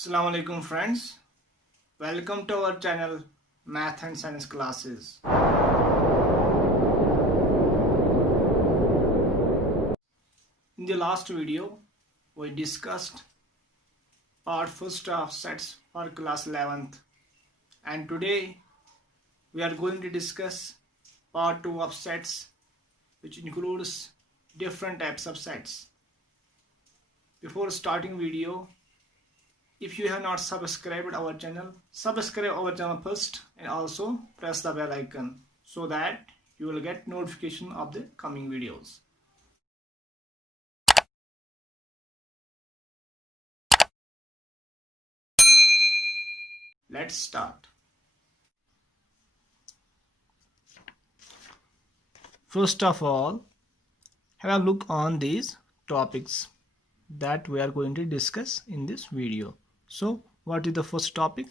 Assalamu alaikum friends. Welcome to our channel Math and Science Classes. In the last video, we discussed part first of sets for class 11th, and today we are going to discuss part 2 of sets, which includes different types of sets. Before starting video, if you have not subscribed our channel, subscribe our channel first and also press the bell icon so that you will get notification of the coming videos. Let's start. First of all, have a look on these topics that we are going to discuss in this video. So what is the first topic?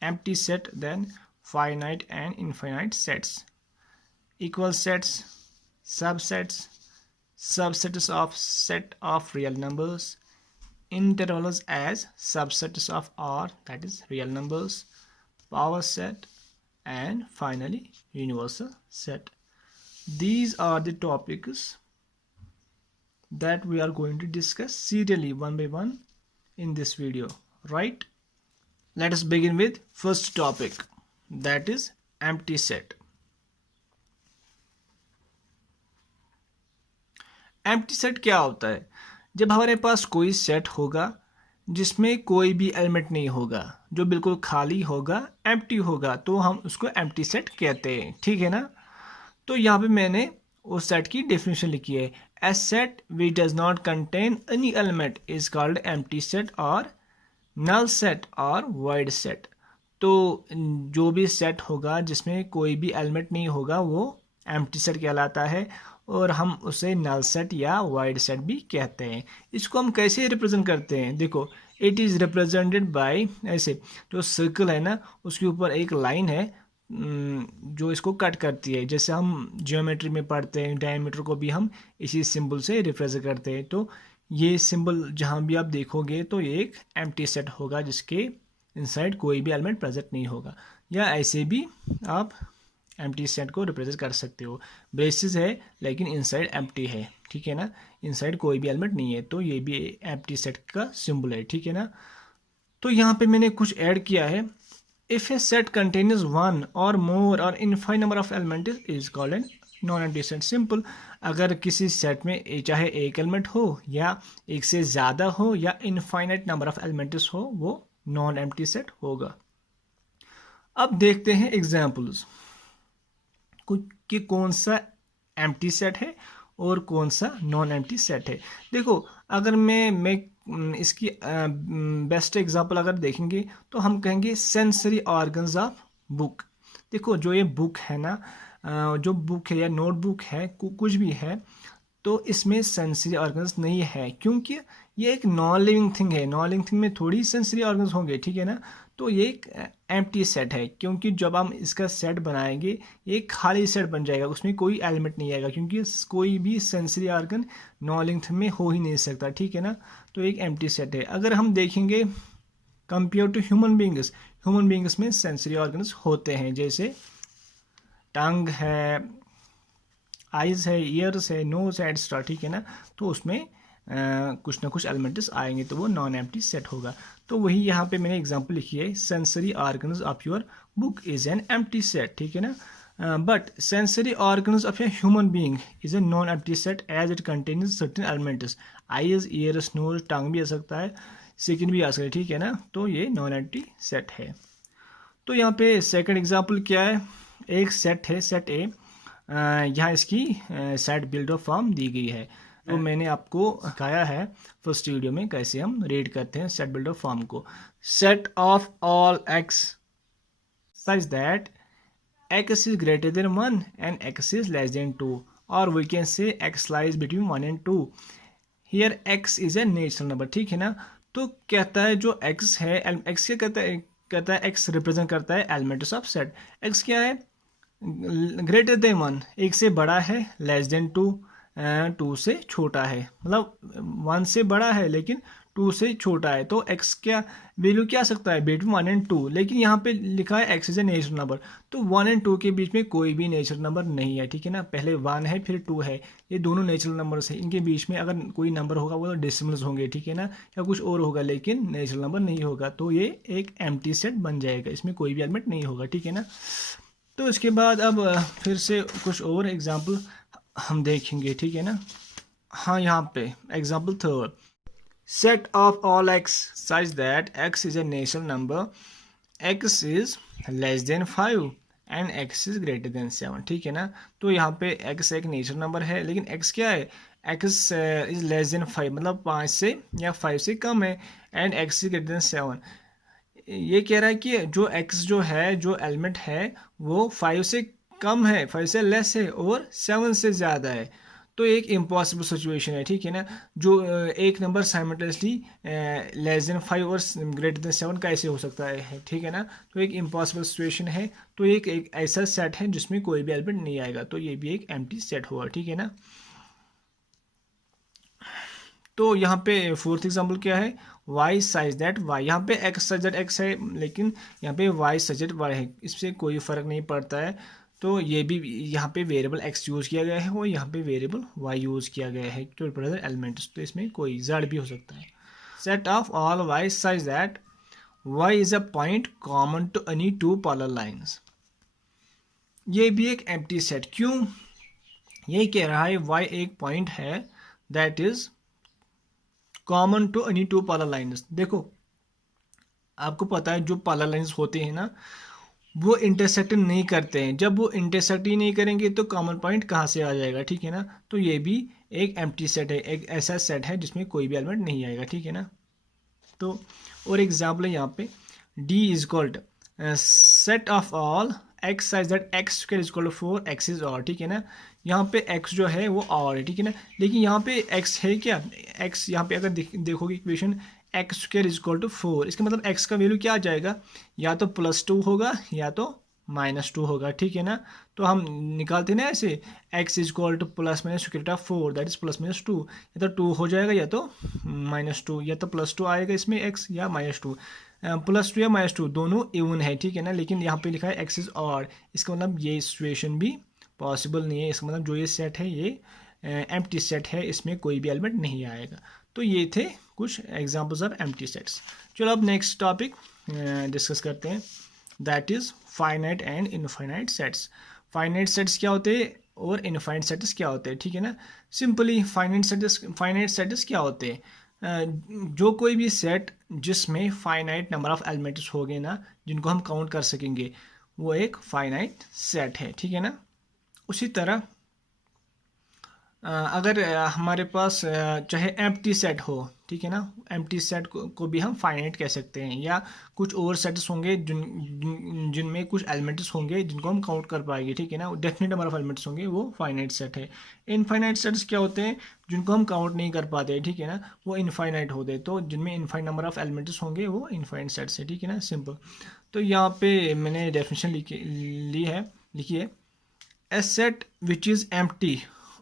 Empty set, then finite and infinite sets, equal sets, subsets, subsets of set of real numbers, intervals as subsets of R, that is real numbers, power set, and finally universal set. These are the topics that we are going to discuss serially one by one in this video, right? Let us begin with first topic, that is empty set. Empty set क्या होता है? जब हमारे पास कोई set होगा जिसमें कोई भी एलिमेंट नहीं होगा, जो बिल्कुल खाली होगा, एम्प्टी होगा, तो हम उसको एम्प्टी सेट कहते हैं, ठीक है ना? तो यहाँ पे मैंने उस सेट की डेफिनेशन लिखी है. A set which does not contain any element is called empty set or null set or void set. तो जो भी सेट होगा जिसमें कोई भी एलिमेंट नहीं होगा वो एम्प्टी सेट कहलाता है, और हम उसे नल सेट या वाइड सेट भी कहते हैं. इसको हम कैसे रिप्रेजेंट करते हैं? देखो, इट इज़ रिप्रेजेंटेड बाय, ऐसे जो सर्कल है ना उसके ऊपर एक लाइन है जो इसको कट करती है. जैसे हम ज्योमेट्री में पढ़ते हैं, डायमीटर को भी हम इसी सिंबल से रिप्रेजेंट करते हैं. तो ये सिंबल जहाँ भी आप देखोगे तो ये एक एम्प्टी सेट होगा जिसके इनसाइड कोई भी एलिमेंट प्रेजेंट नहीं होगा. या ऐसे भी आप एम्प्टी सेट को रिप्रेजेंट कर सकते हो. ब्रेसेस है लेकिन इनसाइड एम्प्टी है, ठीक है ना, इनसाइड कोई भी एलिमेंट नहीं है, तो ये भी एम्प्टी सेट का सिंबल है, ठीक है ना. तो यहाँ पे मैंने कुछ ऐड किया है. If a set contains one or more or infinite number of elements is called an non-empty set. Simple. अगर किसी सेट में चाहे एक एलिमेंट हो या एक से ज़्यादा हो या इनफाइनाइट नंबर ऑफ एलिमेंट्स हो, वो नॉन एम्प्टी सेट होगा. अब देखते हैं एग्जाम्पल्स कि कौन सा एम्प्टी सेट है और कौन सा नॉन एम्प्टी सेट है. देखो, अगर मैं इसकी बेस्ट एग्जांपल अगर देखेंगे तो हम कहेंगे सेंसरी ऑर्गन्स ऑफ बुक. देखो, जो ये बुक है ना, जो बुक है या नोटबुक है, कुछ भी है, तो इसमें सेंसरी ऑर्गन्स नहीं है क्योंकि ये एक नॉन लिविंग थिंग है. नॉन लिविंग थिंग में थोड़ी सेंसरी ऑर्गन्स होंगे, ठीक है ना. तो ये एक एम्प्टी सेट है क्योंकि जब हम इसका सेट बनाएंगे ये खाली सेट बन जाएगा, उसमें कोई एलिमेंट नहीं आएगा क्योंकि कोई भी sensory organ non living thing में हो ही नहीं सकता, ठीक है ना. तो एक एम्प्टी सेट है. अगर हम देखेंगे कंपेयर टू ह्यूमन बींग्स में सेंसरी ऑर्गन्स होते हैं, जैसे टंग है, आइज है, ईयर्स है, नोज है, एक्स्ट्रा, ठीक है ना. तो उसमें कुछ ना कुछ एलिमेंट्स आएंगे तो वो नॉन एम्प्टी सेट होगा. तो वही यहाँ पे मैंने एग्जांपल लिखी है, sensory organs of your book is an empty set, ठीक है ना. But sensory organs of a human being is a non empty set as it contains certain elements. Eyes, ears, nose, tongue भी आ सकता है, skin भी आ सकता है, ठीक है ना. तो ये नॉन एम्प्टी सेट है. तो यहाँ पे सेकंड एग्जांपल क्या है? एक सेट है, सेट ए. यहाँ इसकी सेट बिल्डर फॉर्म दी गई है. तो मैंने आपको दिखाया है फर्स्ट वीडियो में कैसे हम रीड करते हैं सेट बिल्डर फॉर्म को. Set of all x such that x is greater than 1 and x is less than 2, or we can say x lies between 1 and 2. Here x is a natural number, ठीक है ना. तो कहता है जो x है, x क्या कहता है x रिप्रेजेंट करता है एलिमेंट्स ऑफ सेट. x क्या है? ग्रेटर देन 1, एक से बड़ा है, लेस देन 2, 2 से छोटा है, मतलब 1 से बड़ा है लेकिन 2 से छोटा है, तो x क्या वैल्यू क्या आ सकता है, बिटवीन 1 एंड 2। लेकिन यहाँ पे लिखा है x is a natural number, तो 1 एंड 2 के बीच में कोई भी नेचुरल नंबर नहीं है, ठीक है ना। पहले 1 है फिर 2 है, ये दोनों नेचुरल नंबर्स है, इनके बीच में अगर कोई नंबर होगा वो तो डेसिमल्स होंगे, ठीक है ना, या कुछ और होगा, लेकिन नेचुरल नंबर नहीं होगा, तो ये एक एम्प्टी सेट बन जाएगा, इसमें कोई भी एलिमेंट नहीं होगा, ठीक है ना। तो इसके बाद अब फिर से कुछ और एग्जाम्पल हम देखेंगे, ठीक है ना। हाँ, यहाँ पे example third, set of all x such that x is a natural number, x is less than 5 and x is greater than 7, ठीक है ना। तो यहाँ पे x एक नेचुरल नंबर है, लेकिन x क्या है, x इज लेस देन 5, मतलब 5 से या 5 से कम है, and x is greater then 7। ये कह रहा है कि जो x जो है, जो एलिमेंट है वो 5 से कम है, 5 से लेस है और 7 से ज़्यादा है। तो एक इम्पॉसिबल सिचुएशन है, ठीक है ना। जो एक नंबर साइमल्टेनियसली लेस देन 5 और ग्रेटर देन 7 कैसे हो सकता है, ठीक है ना। तो एक इम्पॉसिबल सिचुएशन है, तो एक ऐसा सेट है जिसमें कोई भी एलिमेंट नहीं आएगा, तो ये भी एक एम्प्टी सेट होगा, ठीक है ना। तो यहाँ पे फोर्थ एग्जाम्पल क्या है, y साइज दैट y, यहाँ पे x साइज दैट x है, लेकिन यहाँ पे y साइज दैट y है, इससे कोई फर्क नहीं पड़ता है। तो ये भी यहाँ पे वेरिएबल x यूज़ किया गया है और यहाँ पे वेरिएबल y यूज़ किया गया है टू रिप्रेजेंट एलिमेंट्स, तो इसमें कोई z भी हो सकता है। Set of all y size that y is a point common to any two parallel lines, ये भी एक एम्प्टी सेट। क्यों, ये कह रहा है y एक पॉइंट है that is common to any two parallel lines. देखो आपको पता है जो पैरेलल लाइंस होते हैं ना, वो इंटरसेक्ट नहीं करते हैं, जब वो इंटरसेक्ट ही नहीं करेंगे तो कॉमन पॉइंट कहाँ से आ जाएगा, ठीक है ना। तो ये भी एक एम्प्टी सेट है, एक ऐसा सेट है जिसमें कोई भी एलिमेंट नहीं आएगा, ठीक है ना। तो और एग्जाम्पल है यहाँ पे, D is called set of all x size that x square is called 4 x is odd, ठीक है ना। यहाँ पे x जो है वो ऑड है, ठीक है ना, लेकिन यहाँ पे x है क्या, x यहाँ पे अगर देखोगे equation x square is equal to 4, इसका मतलब x का वैल्यू क्या आ जाएगा, या तो +2 होगा या तो -2 होगा, ठीक है ना। तो हम निकालते ना ऐसे, x is equal to plus minus square root of 4 that is +-2, या तो 2 हो जाएगा या तो -2, या तो +2 आएगा इसमें x या -2, +2 या -2 दोनों इवन है, ठीक है ना। लेकिन यहाँ पे लिखा है x इज ऑड, इसका मतलब ये सिचुएशन भी पॉसिबल नहीं है, इसका मतलब जो ये सेट है ये एम्प्टी सेट है, इसमें कोई भी एलिमेंट नहीं आएगा। तो ये थे कुछ एग्जांपल्स ऑफ एम्प्टी सेट्स। चलो अब नेक्स्ट टॉपिक डिस्कस करते हैं, that is finite and infinite sets. Finite sets क्या होते हैं और इनफाइनाइट सेट्स क्या होते हैं, ठीक है ना। सिंपली फाइनाइट सेट्स क्या होते हैं, जो कोई भी सेट जिसमें फाइनाइट नंबर ऑफ एलिमेंट्स हो गए ना, जिनको हम काउंट कर सकेंगे, वो एक फाइनाइट सेट है, ठीक है ना। उसी तरह अगर हमारे पास चाहे एम्प्टी सेट हो, ठीक है ना, एम्प्टी सेट को भी हम फाइनाइट कह सकते हैं, या कुछ और सेट्स होंगे जिनमें कुछ एलिमेंट्स होंगे जिनको हम काउंट कर पाएंगे, ठीक है ना, डेफिनेट नंबर ऑफ एलिमेंट्स होंगे, वो फाइनाइट सेट है। इनफाइनाइट सेट्स क्या होते हैं, जिनको हम काउंट नहीं कर पाते, ठीक है ना, वो इनफाइनाइट होते हैं, तो जिनमें इनफाइनाइट नंबर ऑफ एलिमेंट्स होंगे वो इनफाइनाइट सेट्स है, ठीक है ना, सिंपल। तो यहाँ पे मैंने डेफिनेशन लिखी है a set which is empty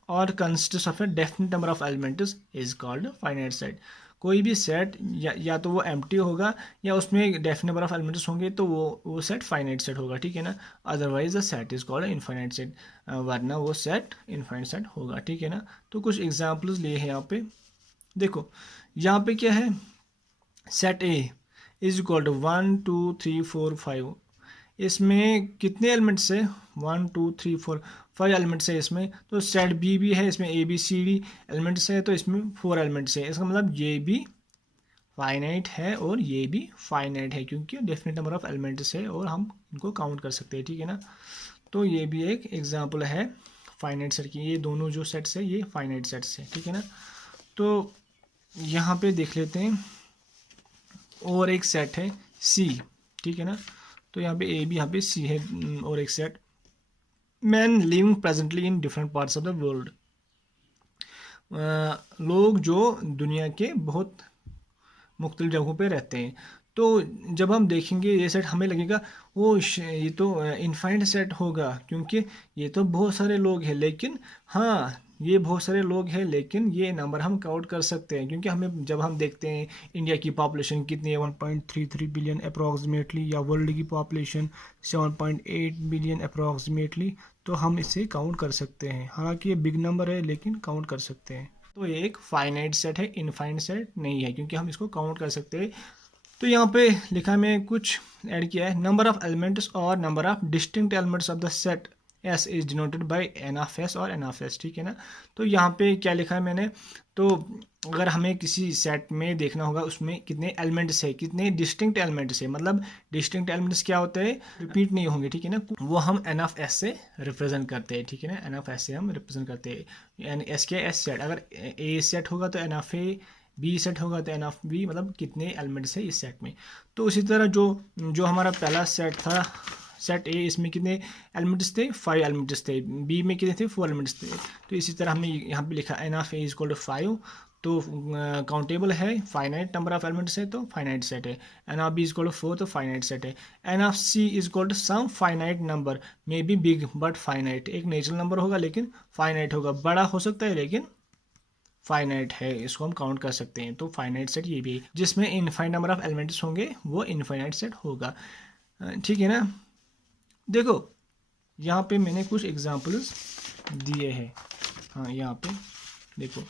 or consists of a definite number of elements is called finite set। कोई भी सेट या तो वो एम्प्टी होगा या उसमें डेफिनेट नंबर ऑफ एलिमेंट्स होंगे, तो वो सेट फाइनाइट सेट होगा, ठीक है ना। Otherwise the set is called infinite set, वरना वो सेट इनफाइनाइट सेट होगा, ठीक है ना। तो कुछ एग्जांपल्स लिए हैं यहाँ पे, देखो यहाँ पे क्या है, set A is equal to 1 2 3 4 5, इसमें कितने एलिमेंट्स है, 1 2 3 4 5 एलिमेंट्स है इसमें। तो सेट बी भी है, इसमें ABCD एलिमेंट्स है, तो इसमें 4 एलिमेंट्स है, इसका मतलब ये भी फाइनाइट है और ये भी फाइनाइट है, क्योंकि डेफिनेट नंबर ऑफ एलिमेंट्स है और हम इनको काउंट कर सकते हैं, ठीक है ना। तो ये भी एक एग्जाम्पल है फाइनाइट सेट की, ये दोनों जो सेट्स है ये फाइनाइट सेट्स है, ठीक है ना। तो यहाँ पे देख लेते हैं, और एक सेट है C, ठीक है ना। तो यहाँ पे A भी, यहाँ पे C है, और एक set man living presently in different parts of the world, लोग जो दुनिया के बहुत मुख्तलिफ जगहों पे रहते हैं। तो जब हम देखेंगे ये सेट, हमें लगेगा वो ये तो इनफाइनाइट सेट होगा, क्योंकि ये तो बहुत सारे लोग हैं, लेकिन हाँ ये बहुत सारे लोग हैं, लेकिन ये नंबर हम काउंट कर सकते हैं, क्योंकि हमें जब हम देखते हैं इंडिया की पॉपुलेशन कितनी है 1.33 बिलियन अप्रॉक्सीमेटली, या वर्ल्ड की पॉपुलेशन 7.8 बिलियन अप्रॉक्सीमेटली, तो हम इसे काउंट कर सकते हैं। हालांकि ये बिग नंबर है, लेकिन काउंट कर सकते हैं। तो ये एक फाइनाइट सेट है, इनफाइनाइट सेट नहीं है, क्योंकि हम इसको काउंट कर सकते हैं। तो यहाँ पे लिखा मैं कुछ ऐड किया है, नंबर ऑफ एलिमेंट्स और number of distinct elements of the set S is denoted by N of S और एन ऑफ एस, ठीक है ना। तो यहाँ पे क्या लिखा है मैंने, तो अगर हमें किसी सेट में देखना होगा उसमें कितने एलिमेंट्स है, कितने डिस्टिंक्ट एलिमेंट्स है, मतलब डिस्टिंक्ट एलिमेंट्स क्या होते हैं, रिपीट नहीं होंगे, ठीक है ना, वो हम एन ऑफ एस से रिप्रेजेंट करते हैं, ठीक है ना, एन ऑफ एस से हम रिप्रेजेंट करते हैं। एन एस के एस सेट, अगर ए सेट होगा तो N of A, B set होगा तो एन ऑफ बी, मतलब कितने एलिमेंट्स है इस सेट में। तो उसी तरह जो जो हमारा पहला सेट था, सेट ए, इसमें कितने एलिमेंट्स थे, 5 एलिमेंट्स थे, बी में कितने थे, 4 एलिमेंट्स थे। तो इसी तरह हमने यहाँ पे लिखा N of A is equal to 5, तो काउंटेबल है, फाइनाइट नंबर ऑफ एलिमेंट्स है तो फाइनाइट सेट है। N of B is equal to 4 तो फाइनाइट सेट है। N of C is equal to some finite number may be big but finite, एक natural number होगा लेकिन finite होगा, बड़ा हो सकता है लेकिन फाइनाइट है, इसको हम काउंट कर सकते हैं। तो फाइनाइट सेट ये भी है, जिसमें इनफाइनाइट नंबर ऑफ एलिमेंट्स होंगे वो इनफाइनाइट सेट होगा, ठीक है ना। देखो यहाँ पे मैंने कुछ एग्जांपल्स दिए हैं, हाँ यहाँ पे देखो,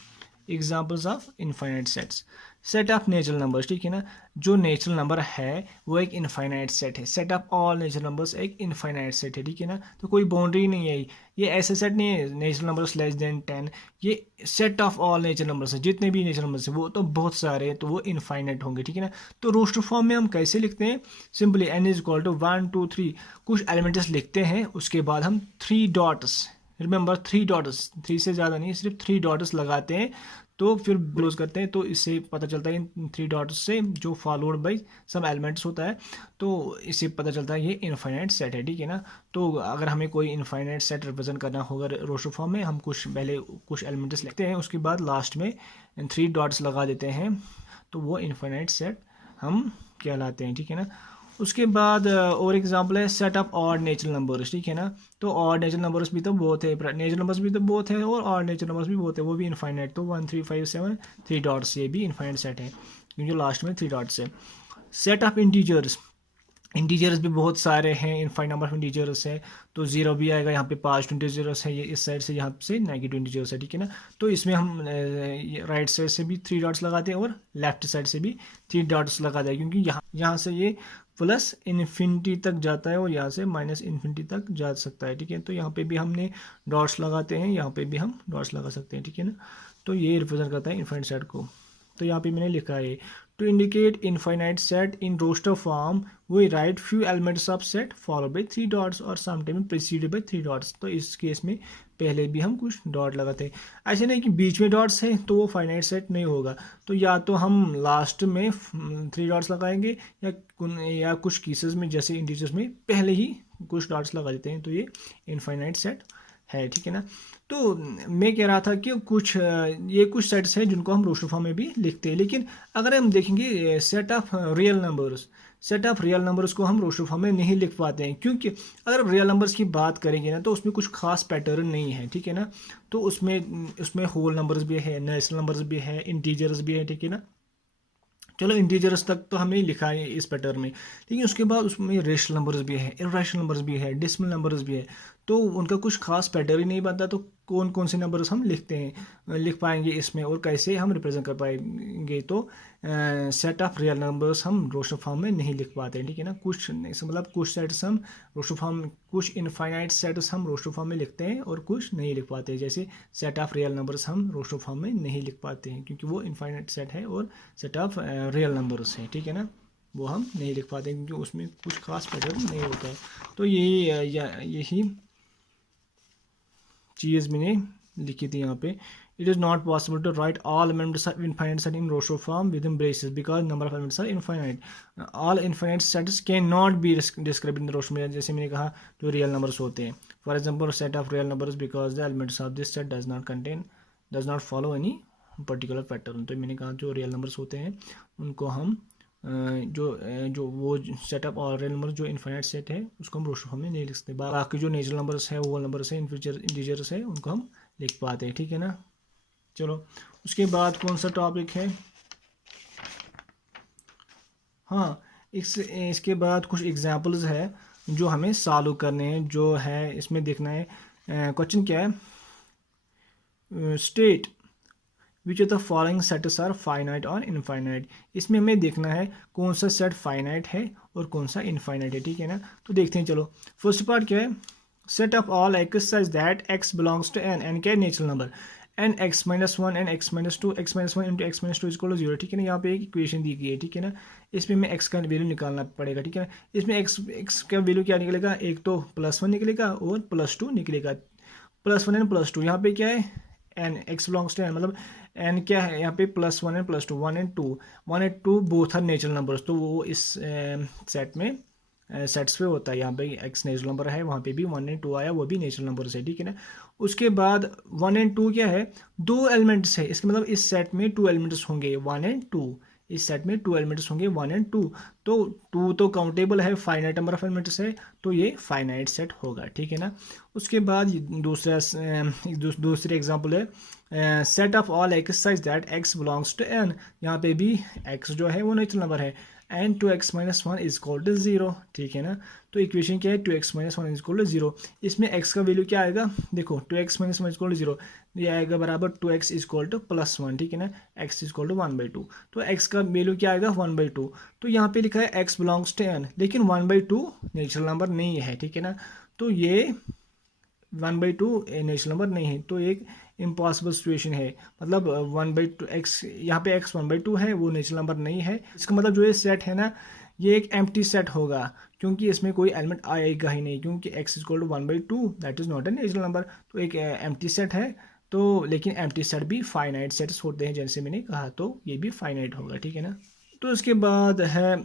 examples of infinite sets, set of natural numbers, ठीक है ना। जो नेचुरल नंबर है वो एक इनफाइनाइट सेट है, set of all natural numbers एक इनफाइनाइट सेट है, ठीक है ना। तो कोई बाउंड्री नहीं है, ये ऐसे सेट नहीं है नेचुरल नंबर्स लेस देन 10, ये set of all natural numbers है, जितने भी नेचुरल नंबर्स है वो तो बहुत सारे हैं, तो वो इनफाइनाइट होंगे, ठीक है ना। तो रोस्टर फॉर्म में हम कैसे लिखते हैं, simply N is equal to 1 2 3, कुछ एलिमेंट्स लिखते हैं, उसके बाद हम 3 डॉट्स, रिमेंबर 3 डॉट्स, 3 से ज़्यादा नहीं, सिर्फ 3 डॉट्स लगाते हैं, तो फिर क्लोज करते हैं। तो इससे पता चलता है इन 3 डॉट्स से जो फॉलोड बाई सम एलिमेंट्स होता है, तो इससे पता चलता है ये इनफाइनाइट सेट है, ठीक है ना। तो अगर हमें कोई इनफाइनाइट सेट रिप्रेजेंट करना होगा रोस्टर फॉर्म में, हम पहले कुछ एलिमेंट्स लिखते हैं, उसके बाद लास्ट में 3 डॉट्स लगा देते हैं, तो वो इनफाइनाइट सेट हम कहलाते हैं, ठीक है ना। उसके बाद और एग्जांपल है set of odd natural numbers, ठीक है ना। तो ऑड नेचुरल नंबर्स भी तो बहुत है, नेचुरल नंबर्स भी तो बहुत है, और ऑड नेचुरल नंबर्स भी बहुत है, वो भी इनफाइनाइट। तो 1 3 5 7 3 डॉट्स, ये भी इनफाइनाइट सेट है, क्योंकि लास्ट में 3 डॉट्स है। सेट ऑफ इंटीजर्स, इंटीजर्स भी बहुत सारे हैं, इनफाइनाइट नंबर ऑफ इंटीजर्स है, तो जीरो भी आएगा यहाँ पे, 5 इंटीजर्स है, ये इस साइड से यहाँ से नेगेटिव इंटीजर्स है, ठीक है ना। तो इसमें हम राइट साइड से भी 3 डॉट्स लगाते हैं और लेफ्ट साइड से भी 3 डॉट्स लगाते हैं, क्योंकि यहाँ से ये प्लस इन्फिनिटी तक जाता है और यहाँ से माइनस इन्फिनिटी तक जा सकता है, ठीक है। तो यहाँ पे भी हमने डॉट्स लगाते हैं, यहाँ पे भी हम डॉट्स लगा सकते हैं, ठीक है ना। तो ये रिप्रेजेंट करता है इनफाइनाइट सेट को। तो यहाँ पे मैंने लिखा है to indicate infinite set in roster form we write few elements of set follow by 3 dots और समटाइम प्रीसीडेड बाई 3 डॉट्स। तो इस केस में पहले भी हम कुछ डॉट लगाते हैं, ऐसे नहीं कि बीच में डॉट्स है तो वो फाइनाइट सेट नहीं होगा। तो या तो हम लास्ट में 3 डॉट्स लगाएंगे, या कुछ केसेस में जैसे इंटीजर्स में पहले ही कुछ डॉट्स लगा देते हैं, तो ये इनफाइनाइट सेट है, ठीक है ना। तो मैं कह रहा था कि ये कुछ सेट्स हैं जिनको हम रोस्टर फॉर्म में भी लिखते हैं, लेकिन अगर हम देखेंगे set of real numbers, set of real numbers को हम रोस्टर फॉर्म में नहीं लिख पाते हैं, क्योंकि अगर रियल नंबर्स की बात करेंगे ना तो उसमें कुछ खास पैटर्न नहीं है, ठीक है ना। तो उसमें होल नंबर्स भी है, नेचुरल नंबर्स भी है, इंटीजर्स भी है, ठीक है ना। चलो इंटीजर्स तक तो हमने लिखा है इस पैटर्न में, लेकिन उसके बाद उसमें रेशनल नंबर्स भी है, इर्रेशनल नंबर्स भी है, डेसिमल नंबर्स भी है, तो उनका कुछ खास पैटर्न ही नहीं बनता। तो कौन कौन से नंबर्स हम लिख पाएंगे इसमें, और कैसे हम रिप्रेजेंट कर पाएंगे। तो सेट ऑफ रियल नंबर्स हम रोस्टर फॉर्म में नहीं लिख पाते हैं, ठीक है ना। मतलब कुछ सेट्स हम रोस्टर फॉर्म, कुछ इनफाइनाइट सेट्स हम रोस्टर फॉर्म में लिखते हैं और कुछ नहीं लिख पाते हैं। जैसे सेट ऑफ रियल नंबर्स हम रोस्टर फॉर्म में नहीं लिख पाते हैं, क्योंकि वो इनफाइनाइट सेट है, और सेट ऑफ रियल नंबर्स है, ठीक है ना, वो हम नहीं लिख पाते क्योंकि उसमें कुछ खास पैटर्न नहीं होता है। तो यही चीज़ मैंने लिखी थी यहाँ पे। It is not possible to write all elements of infinite set in roster form with in braces because number of elements are infinite. All infinite sets can not be describe in the roster में, जैसे मैंने कहा जो real numbers होते हैं। For example set of real numbers because the elements of this set does not follow any particular pattern. तो मैंने कहा जो रियल नंबर्स होते हैं उनको हम जो वो सेटअप और रियल नंबर जो इनफाइनाइट सेट है उसको हम रोस्टर फॉर्म में नहीं लिख सकते। बाकी जो नेचुरल नंबर्स है, वो नंबर्स है, इंटीजर्स है, उनको हम लिख पाते, ठीक है ना। चलो उसके बाद कौन सा टॉपिक है, हाँ इसके बाद कुछ एग्जांपल्स है जो हमें सॉल्व करने हैं, जो है इसमें देखना है क्वेश्चन क्या है, state which of the following sets are finite और इनफाइनाइट। इसमें हमें देखना है कौन सा सेट फाइनाइट है और कौन सा इनफाइनाइट है, ठीक है ना। तो देखते हैं, चलो फर्स्ट पार्ट क्या है, set of all x such that x belongs to N क्या है natural number, N x minus one N x minus two x minus one into x minus two equal to zero, ठीक है ना। यहाँ पे एक इक्वेशन दी गई है, ठीक है ना। इसमें हमें एक्स का वैल्यू निकालना पड़ेगा, ठीक है ना। इसमें एक्स का वैल्यू क्या निकलेगा, एक तो +1 निकलेगा और +2 निकलेगा, +1 एंड +2। यहाँ पे क्या है, N x belongs to N, मतलब एन क्या है यहाँ पे +1 and +2, 1 and 2 both are natural numbers, तो वो इस सेट में सेट्स पे होता है। यहाँ पे एक्स नेचुरल नंबर है, वहाँ पे भी 1 एंड 2 आया, वो भी नेचुरल नंबर है, ठीक है ना। उसके बाद 1 एंड 2 क्या है, 2 एलिमेंट्स है, इसका मतलब इस सेट में 2 एलिमेंट्स होंगे 1 एंड 2, इस सेट में 2 एलिमेंट्स होंगे 1 एंड 2, तो 2 तो काउंटेबल है, फाइनाइट नंबर ऑफ एलिमेंट्स है, तो ये फाइनाइट सेट होगा, ठीक है ना। उसके बाद दूसरे एग्जाम्पल है set of all x such that x belongs to N, यहाँ पे भी एक्स जो है वो नेचुरल नंबर है, and 2x minus one is equal to 0, ठीक है ना। तो इक्वेशन क्या है, 2x minus one is equal to 0। इसमें x का वैल्यू क्या आएगा, देखो 2x minus one is equal to 0, ये आएगा बराबर 2x इज इक्वल टू +1, ठीक है ना। x इज इक्वल टू 1/2, तो x का वैल्यू क्या आएगा 1/2। तो यहाँ पे लिखा है x बिलोंग्स टू n, लेकिन 1/2 नेचुरल नंबर नहीं है, ठीक है ना। तो ये 1/2 नेचुरल नंबर नहीं है, तो एक इम्पॉसिबल सिचुएशन है, मतलब 1/2 एक्स, यहाँ पे x 1/2 है, वो नेचुरल नंबर नहीं है। इसका मतलब जो ये सेट है ना, ये एक एम्प्टी सेट होगा, क्योंकि इसमें कोई एलिमेंट आएगा ही नहीं, क्योंकि x equal to 1/2 that is not a natural number, तो एक एम्प्टी सेट है। तो लेकिन एम्प्टी सेट भी फाइनाइट सेट्स होते हैं, जैसे मैंने कहा, तो ये भी फाइनाइट होगा, ठीक है ना। तो इसके बाद है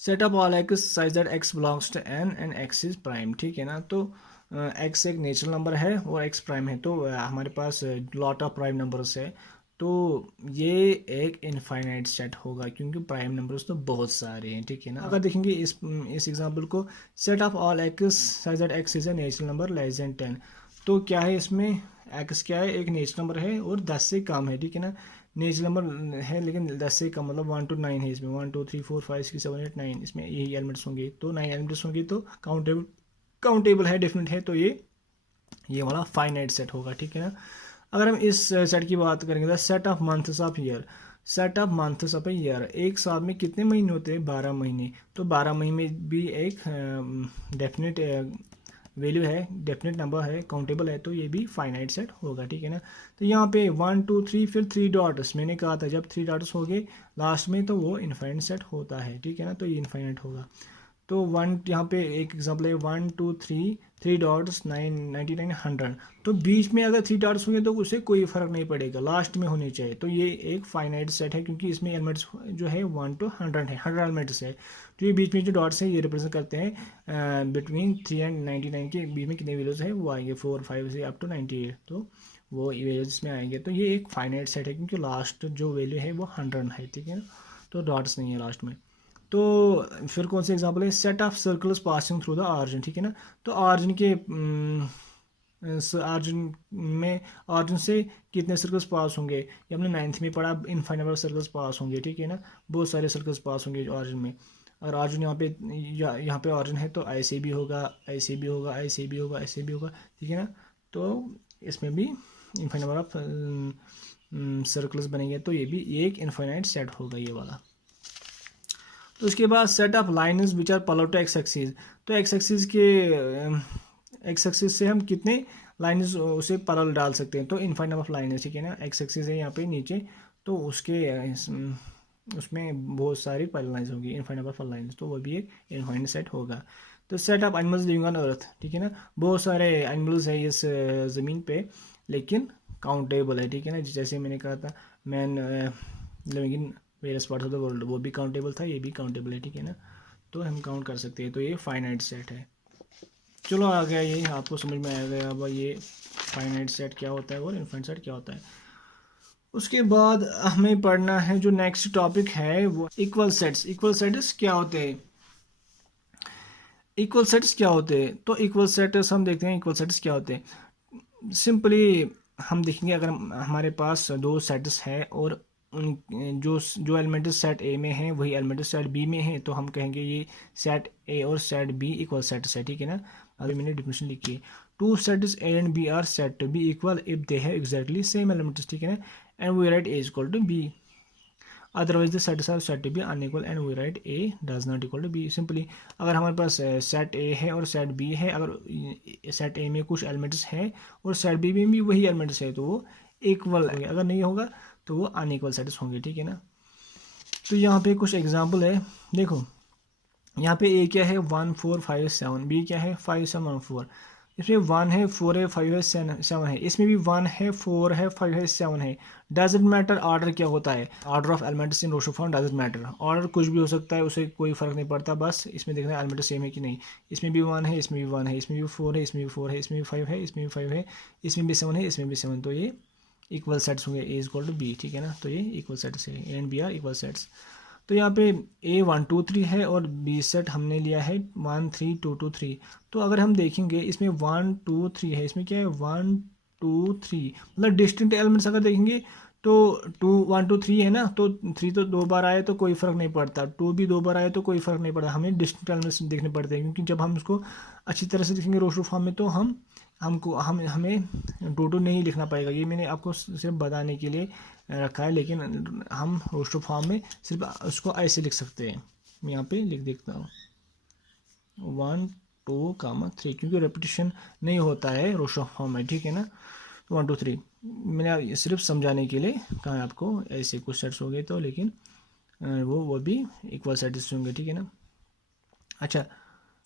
set of all x such that x belongs to N and x is prime, ठीक है ना। तो एक्स एक नेचुरल नंबर है और एक्स प्राइम है, तो हमारे पास लॉट ऑफ प्राइम नंबर्स है, तो ये एक इनफाइनाइट सेट होगा, क्योंकि प्राइम नंबर्स तो बहुत सारे हैं, ठीक है ना। अगर देखेंगे इस एग्जांपल को, set of all x such that x is a natural number less than 10, तो क्या है इसमें, एक्स क्या है, एक नेचुरल नंबर है और 10 से कम है, ठीक है ना। नेचुरल नंबर है लेकिन 10 से कम, मतलब 1 to 9 है इसमें, 1 2 3 4 5 6 7 8 9, इसमें यही एलिमेंट्स होंगे, तो 9 एलिमेंट्स होंगे, तो काउंटेबल है, डेफिनेट है, तो ये वाला फाइनाइट सेट होगा, ठीक है ना। अगर हम इस सेट की बात करेंगे, set of months of year, set of months of year, एक साल में कितने महीने होते हैं, 12 महीने, तो 12 महीने में भी एक डेफिनेट वैल्यू है, डेफिनेट नंबर है, काउंटेबल है, तो ये भी फाइनाइट सेट होगा, ठीक है ना। तो यहाँ पे 1 2 3 फिर 3 डॉट्स, मैंने कहा था जब 3 डॉट्स हो गए लास्ट में, तो वो इनफाइनाइट सेट होता है, ठीक है ना, तो ये इनफाइनाइट होगा। तो 1 यहाँ पे एक एग्जांपल है 1 2 3 डॉट्स 9 99 100, तो बीच में अगर 3 डॉट्स होंगे तो उससे कोई फर्क नहीं पड़ेगा, लास्ट में होने चाहिए, तो ये एक फाइनाइट सेट है, क्योंकि इसमें एलिमेंट्स जो है 1 to 100 है, 100 एलिमेंट्स है। तो ये बीच में जो डॉट्स है ये रिप्रेजेंट करते हैं बिटवीन 3 एंड 99 के बीच में कितने वैल्यूज है वो आएंगे, 4 5 से अप टू 98, तो वो वैल्यूज इसमें आएंगे। तो ये एक फाइनाइट सेट है, क्योंकि लास्ट जो वैल्यू है वो 100 है, ठीक है ना, तो डॉट्स नहीं है लास्ट में। तो फिर कौन सा एग्जांपल है, set of circles passing through the origin, ठीक है ना। तो ऑरिजिन के ऑरिजिन में, ऑरिजिन से कितने सर्कल्स पास होंगे, ये हमने 9th में पढ़ा, इनफाइनाइट नंबर सर्कल्स पास होंगे, ठीक है ना, बहुत सारे सर्कल्स पास होंगे ऑरिजिन में। और ऑरिजिन यहाँ पे ऑरिजिन है, तो ऐसे भी होगा, ऐसे भी होगा, ऐसे भी होगा, ऐसे भी होगा, ठीक है ना। तो इसमें भी इनफाइनाइट नंबर ऑफ सर्कल्स बनेंगे, तो ये भी एक इनफाइनाइट सेट होगा ये वाला। तो उसके बाद set of lines which are parallel to x axis, तो एक्स एक्सिस के एक्स एक्सिस से हम कितने लाइन्स उसे पैरेलल डाल सकते हैं, तो इनफाइनाइट नंबर ऑफ लाइन्स, ठीक है ना। एक्स एक्सिस है यहाँ पे नीचे, तो उसमें बहुत सारी पैरेलल लाइन्स होंगी, इनफाइनाइट नंबर ऑफ लाइन्स, तो वो भी एक इनफाइनाइट सेट होगा। तो set of animals living on earth, ठीक है ना, बहुत सारे एनिमल्स है इस ज़मीन पे, लेकिन काउंटेबल है, ठीक है ना। जैसे मैंने कहा था man living in various parts of the world, वो भी काउंटेबल था, ये भी काउंटेबल है, ठीक है ना, तो हम काउंट कर सकते हैं, तो ये फाइनाइट सेट है। चलो आ गया, ये आपको समझ में आ गया अब ये फाइनाइट सेट क्या होता है और इनफाइनाइट सेट क्या होता है। उसके बाद हमें पढ़ना है जो नेक्स्ट टॉपिक है वो इक्वल सेट्स। इक्वल सेट्स क्या होते हैं, इक्वल सेट्स क्या होते हैं, तो इक्वल सेट्स हम देखते हैं, इक्वल सेट्स क्या होते हैं। सिंपली हम देखेंगे अगर हमारे पास दो सेट्स हैं और उन जो एलिमेंट सेट ए में हैं वही एलिमेंट सेट बी में हैं, तो हम कहेंगे ये सेट ए और सेट बी इक्वल सेट्स है, ठीक है ना। अभी मैंने डिफिनेशन लिखी है, two sets A and B are set to be equal if they have exactly same elements, ठीक है ना, and we write A is equal to B, otherwise the sets are set to be unequal and we write A does not equal to B. Simply अगर हमारे पास set ए है और set B है, अगर set ए में कुछ एलिमेंट्स हैं और सेट बी में भी वही एलिमेंट्स है तो वो इक्वल होंगे, अगर नहीं होगा तो वो अनइक्वल सेट्स होंगे, ठीक है ना। तो यहाँ पे कुछ एग्जाम्पल है, देखो यहाँ पे ए क्या है 1 4 5 7, बी क्या है 5 7 4, इसमें 1 है 4 है 5 है 7 है, इसमें भी 1 है 4 है 5 है 7 है। डजेंट मैटर ऑर्डर क्या होता है, order of elements in roster form doesn't matter, order कुछ भी हो सकता है, उसे कोई फर्क नहीं पड़ता, बस इसमें देखना है एलिमेंट सेम है कि नहीं। इसमें भी 1 है, इसमें भी 1 है, इसमें भी 4 है, इसमें भी 4 है, इसमें भी 5 है, इसमें भी 5 है, इसमें भी 7 है, इसमें भी 7, तो ये इक्वल सेट्स होंगे, A is equal to B, ठीक है ना। तो ये इक्वल सेट्स है, A and B are equal sets. तो यहाँ पे ए 1 2 3 है और बी सेट हमने लिया है 1 3 2 2 3। तो अगर हम देखेंगे इसमें 1 2 3 है, इसमें क्या है 1 2 3, मतलब डिस्टिंक्ट एलिमेंट्स अगर देखेंगे तो 1 2 3 है ना, तो 3 तो 2 बार आए तो कोई फ़र्क नहीं पड़ता, 2 भी 2 बार आए तो कोई फ़र्क नहीं पड़ता, हमें डिस्टिंक्ट एलिमेंट्स देखने पड़ते हैं, क्योंकि जब हम उसको अच्छी तरह से देखेंगे रोस्टर फॉर्म में तो हमें टू नहीं लिखना पड़ेगा। ये मैंने आपको सिर्फ बताने के लिए रखा है, लेकिन हम रोस्टर फॉर्म में सिर्फ उसको ऐसे लिख सकते हैं। मैं यहाँ पे लिख देखता हूँ 1 2 3, क्योंकि रेपिटेशन नहीं होता है रोस्टर फॉर्म में, ठीक है ना। 1 2 3 मैंने सिर्फ समझाने के लिए कहा है आपको, ऐसे कुछ सेट्स हो गए तो, लेकिन वो भी इक्वल सेट्स होंगे, ठीक है ना। अच्छा,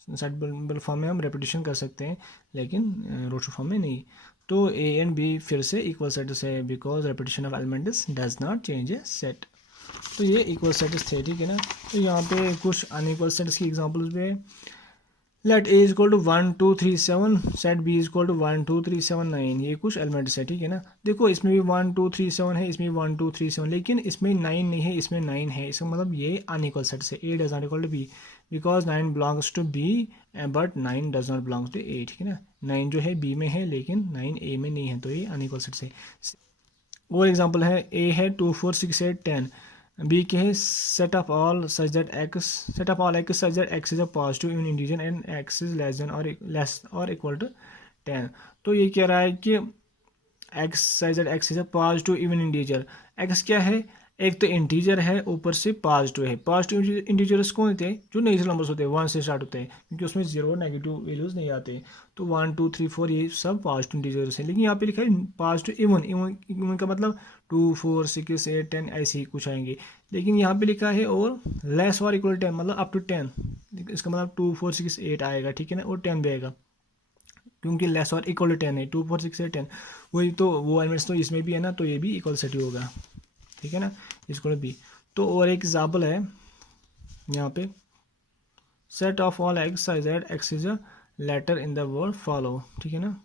सेट फॉर्म में हम रेपिटेशन कर सकते हैं लेकिन रोस्टर फॉर्म में नहीं। तो ए एंड बी फिर से इक्वल सेट्स है, because repetition of elements does not change A set. तो ये इक्वल सेट्स थे, ठीक है ना। तो यहाँ पे कुछ अनइक्वल सेट्स की एग्जांपल्स भी है। Let A is equal to 1 2 3 7, set B is equal to 1 2 3 7 9, ये कुछ एलिमेंट्स है, ठीक है ना। देखो इसमें भी 1 2 3 7 है, इसमें भी 1 2 3 7, लेकिन इसमें 9 नहीं है, इसमें 9 है, इसका मतलब ये अनइक्वल सेट्स है। A does not equal to B because 9 belongs to B but 9 does not belongs to A, ठीक है ना। 9 जो है बी में है लेकिन 9 ए में नहीं है, तो ये अनइक्वल सेट्स है। और एग्जाम्पल है ए है 2 4 6 8 10, बी के है set of all such that x such that x is a positive even integer and x is less than और इक्वल टू 10। तो ये कह रहा है कि x such that x is a positive even integer, x क्या है, एक तो इंटीजर है ऊपर से पॉजिटिव है। पॉजिटिव इंटीजर्स कौन होते हैं, जो नेचुरल नंबर्स होते हैं 1 से स्टार्ट होते हैं, क्योंकि उसमें जीरो नेगेटिव वैल्यूज नहीं आते। तो 1 2 3 4 ये सब पॉजिटिव इंटीजर्स हैं, लेकिन यहाँ पे लिखा है पॉजिटिव इवन का मतलब 2 4 6 8 10 ऐसे ही कुछ आएंगे, लेकिन यहाँ पे लिखा है और लेस और इक्वल 10 मतलब अप टू 10, इसका मतलब 2 4 6 8 आएगा, ठीक है ना, और 10 भी आएगा, क्योंकि लेस और इक्वल टू 10 है, 2 4 6 8 10 वही, तो वो एलिमेंट्स तो इसमें भी है ना, तो ये भी इक्वल सेट ही होगा, ठीक है ना, इसको भी। तो और एक एग्जाम्पल है यहाँ पे, set of all x such that x is a letter in the word follow, ठीक है ना।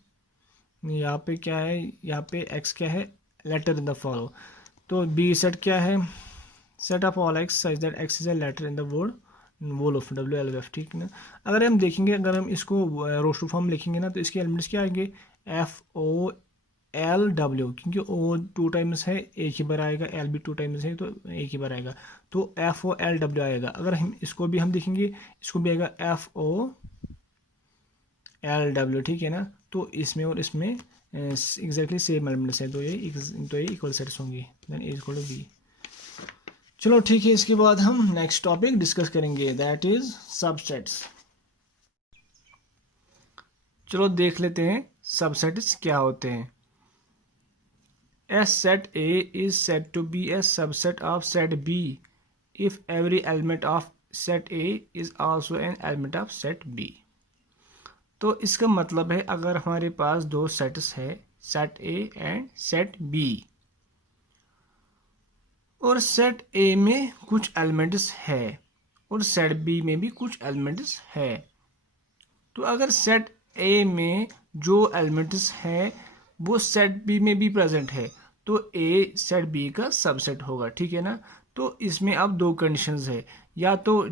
यहाँ पे क्या है, यहाँ पे एक्स क्या है, लेटर इन द फॉलो। तो बी सेट क्या है, set of all x such that x is a letter in the word wolf WLF, ठीक है ना। अगर हम देखेंगे, अगर हम इसको रोस्टर फॉर्म लिखेंगे ना, तो इसके एलिमेंट्स क्या आएंगे, FOLW, क्योंकि O 2 टाइम्स है एक ही बार आएगा, L भी 2 टाइम्स है तो एक ही बार आएगा, तो FOLW आएगा। अगर हम इसको भी हम देखेंगे, इसको भी आएगा FOLW, ठीक है ना। तो इसमें और इसमें एग्जैक्टली सेम एलिमेंट्स है, तो ये इक्वल सेट्स होंगी, then A equal to B. चलो ठीक है, इसके बाद हम नेक्स्ट टॉपिक डिस्कस करेंगे, दैट इज सबसेट्स। चलो देख लेते हैं सबसेट्स क्या होते हैं। A set A is said to be a subset of set B if every element of set A is also an element of set B। तो इसका मतलब है अगर हमारे पास दो सेट्स है, set A and set B, और set A में कुछ एलिमेंट्स है और सेट B में भी कुछ एलिमेंट्स है, तो अगर सेट A में जो एलिमेंट्स है वो सेट बी में भी प्रेजेंट है, तो ए सेट बी का सबसेट होगा, ठीक है ना। तो इसमें अब दो कंडीशंस है, या तो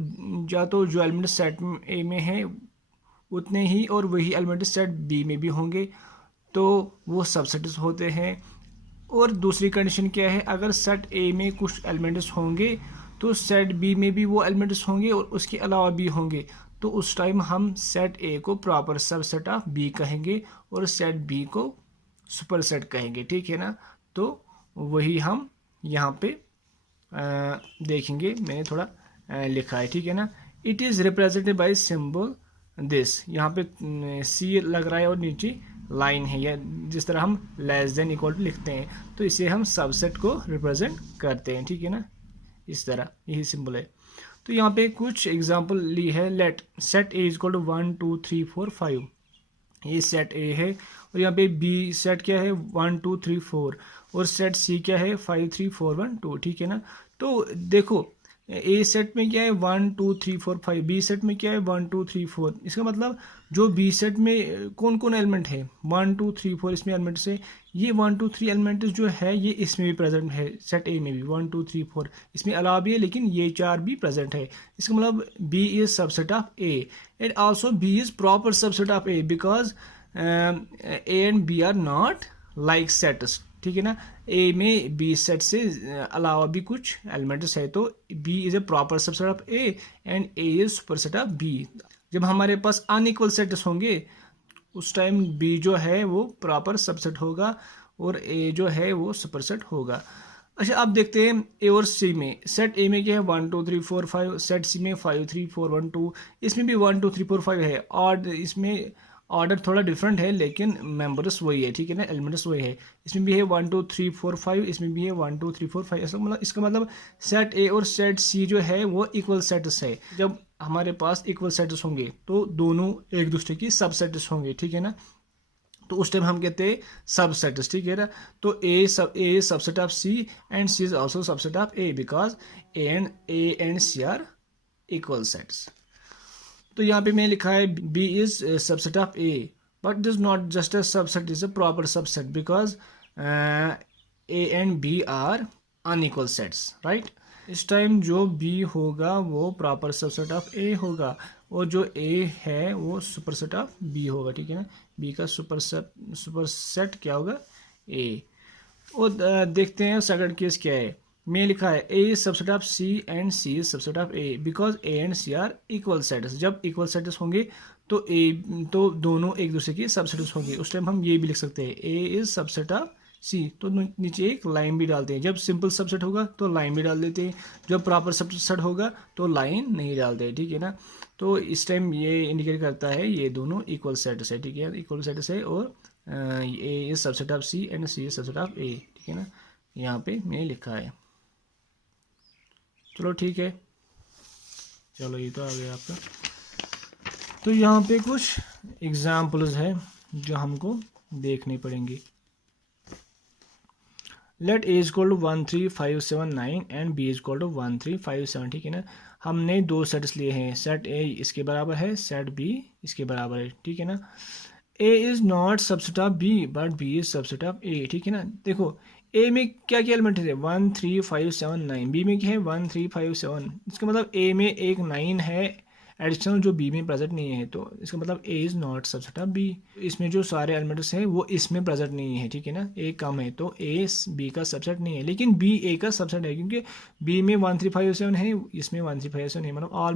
जो एलिमेंट सेट ए में है उतने ही और वही एलिमेंट सेट बी में भी होंगे, तो वो सबसेट्स होते हैं। और दूसरी कंडीशन क्या है, अगर सेट ए में कुछ एलिमेंट्स होंगे तो सेट बी में भी वो एलिमेंट्स होंगे और उसके अलावा भी होंगे, तो उस टाइम हम सेट ए को प्रॉपर सबसेट ऑफ बी कहेंगे और सेट बी को सुपर सेट कहेंगे, ठीक है ना। तो वही हम यहाँ पे देखेंगे, मैंने थोड़ा लिखा है, ठीक है ना। It is represented by symbol this, यहाँ पे सी लग रहा है और नीचे लाइन है, या जिस तरह हम लेस देन इक्वल टू लिखते हैं तो इसे हम सबसेट को रिप्रेजेंट करते हैं, ठीक है ना। इस तरह यही सिंबल है। तो यहाँ पे कुछ एग्जांपल ली है। Let set A equal to 1 2 3 4 5, ये सेट ए है। और यहाँ पे बी सेट क्या है 1 2 3 4, और सेट सी क्या है 5 3 4 1 2, ठीक है ना। तो देखो ए सेट में क्या है 1 2 3 4 5, बी सेट में क्या है 1 2 3 4। इसका मतलब जो बी सेट में कौन कौन एलिमेंट है 1 2 3 4 इसमें एलिमेंट्स है, ये 1 2 3 एलिमेंट जो है ये इसमें भी प्रेजेंट है, सेट ए में भी 1 2 3 4 इसमें अलावा भी है, लेकिन ये चार भी प्रेजेंट है। इसका मतलब B is subset of A and also B is proper subset of A because A and B are not like sets, ठीक है ना। ए में बी सेट से अलावा भी कुछ एलिमेंट्स है, तो B is a proper subset of A and A is super set of B. जब हमारे पास अनइक्वल सेट्स होंगे उस टाइम बी जो है वो प्रॉपर सबसेट होगा और ए जो है वो सुपर सेट होगा। अच्छा, अब देखते हैं ए और सी में। सेट ए में क्या है 1 2 3 4 5, सेट सी में 5 3 4 1 2, इसमें भी 1 2 3 4 5 है, और इसमें ऑर्डर थोड़ा डिफरेंट है लेकिन मेंबर्स वही है, ठीक है ना, एलिमेंट्स वही है। इसमें भी है 1 2 3 4 5, इसमें भी है 1 2 3 4 5। इसका मतलब सेट ए और सेट सी जो है वो इक्वल सेट्स है। जब हमारे पास इक्वल सेट्स होंगे तो दोनों एक दूसरे की सब सेट्स होंगे, ठीक है ना। तो उस टाइम हम कहते हैं सब सेट्स, ठीक है ना। तो A subset of C and C is also subset of A because A and C are equal sets. तो यहाँ पे मैंने लिखा है B is subset of A but it is not just a subset, is a proper subset because A and B are unequal sets, right. इस time जो B होगा वो प्रॉपर सबसेट ऑफ ए होगा और जो ए है वो सुपर सेट ऑफ बी होगा, ठीक है ना। बी का सुपर सेट क्या होगा ए। और देखते हैं सेकंड केस क्या है। में लिखा है A is subset of C and C is subset of A because A and C are equal sets. जब इक्वल सेट्स होंगे तो दोनों एक दूसरे के सबसेट्स होंगे, उस टाइम हम ये भी लिख सकते हैं ए इज सबसेट ऑफ सी, तो नीचे एक लाइन भी डालते हैं। जब सिंपल सबसेट होगा तो लाइन भी डाल देते हैं, जब प्रॉपर सबसेट होगा तो लाइन नहीं डालते, ठीक है ना। तो इस टाइम ये इंडिकेट करता है ये दोनों इक्वल सेट्स है, ठीक है, इक्वल सेट्स है। और A is subset of C and C is subset of A, ठीक है ना, यहाँ पे मैंने लिखा है। चलो ठीक है, चलो ये तो आ गया आपका। तो यहाँ पे कुछ एग्जाम्पल्स है जो हमको देखने पड़ेंगे। Let A is equal to 1 3 5 7 9 and B is equal to 1 3 5 7, ठीक है ना। हमने दो सेट्स लिए हैं, सेट ए इसके बराबर है, सेट बी इसके बराबर है, ठीक है ना। A is not subset of B but B is subset of A, ठीक है ना। देखो ए में क्या क्या एलिमेंट है 1 3 5 7 9, बी में क्या है 1 3 5 7। इसका मतलब ए में एक 9 है एडिशनल जो बी में प्रेजेंट नहीं है, तो इसका मतलब A is not subset of B. इसमें जो सारे एलिमेंट्स हैं वो इसमें प्रेजेंट नहीं है, ठीक है ना, एक कम है, तो ए बी का सबसेट नहीं है, लेकिन बी ए का सबसेट है क्योंकि बी में 1 3 5 7 है, इसमें 1 3 5 7 है। मतलब all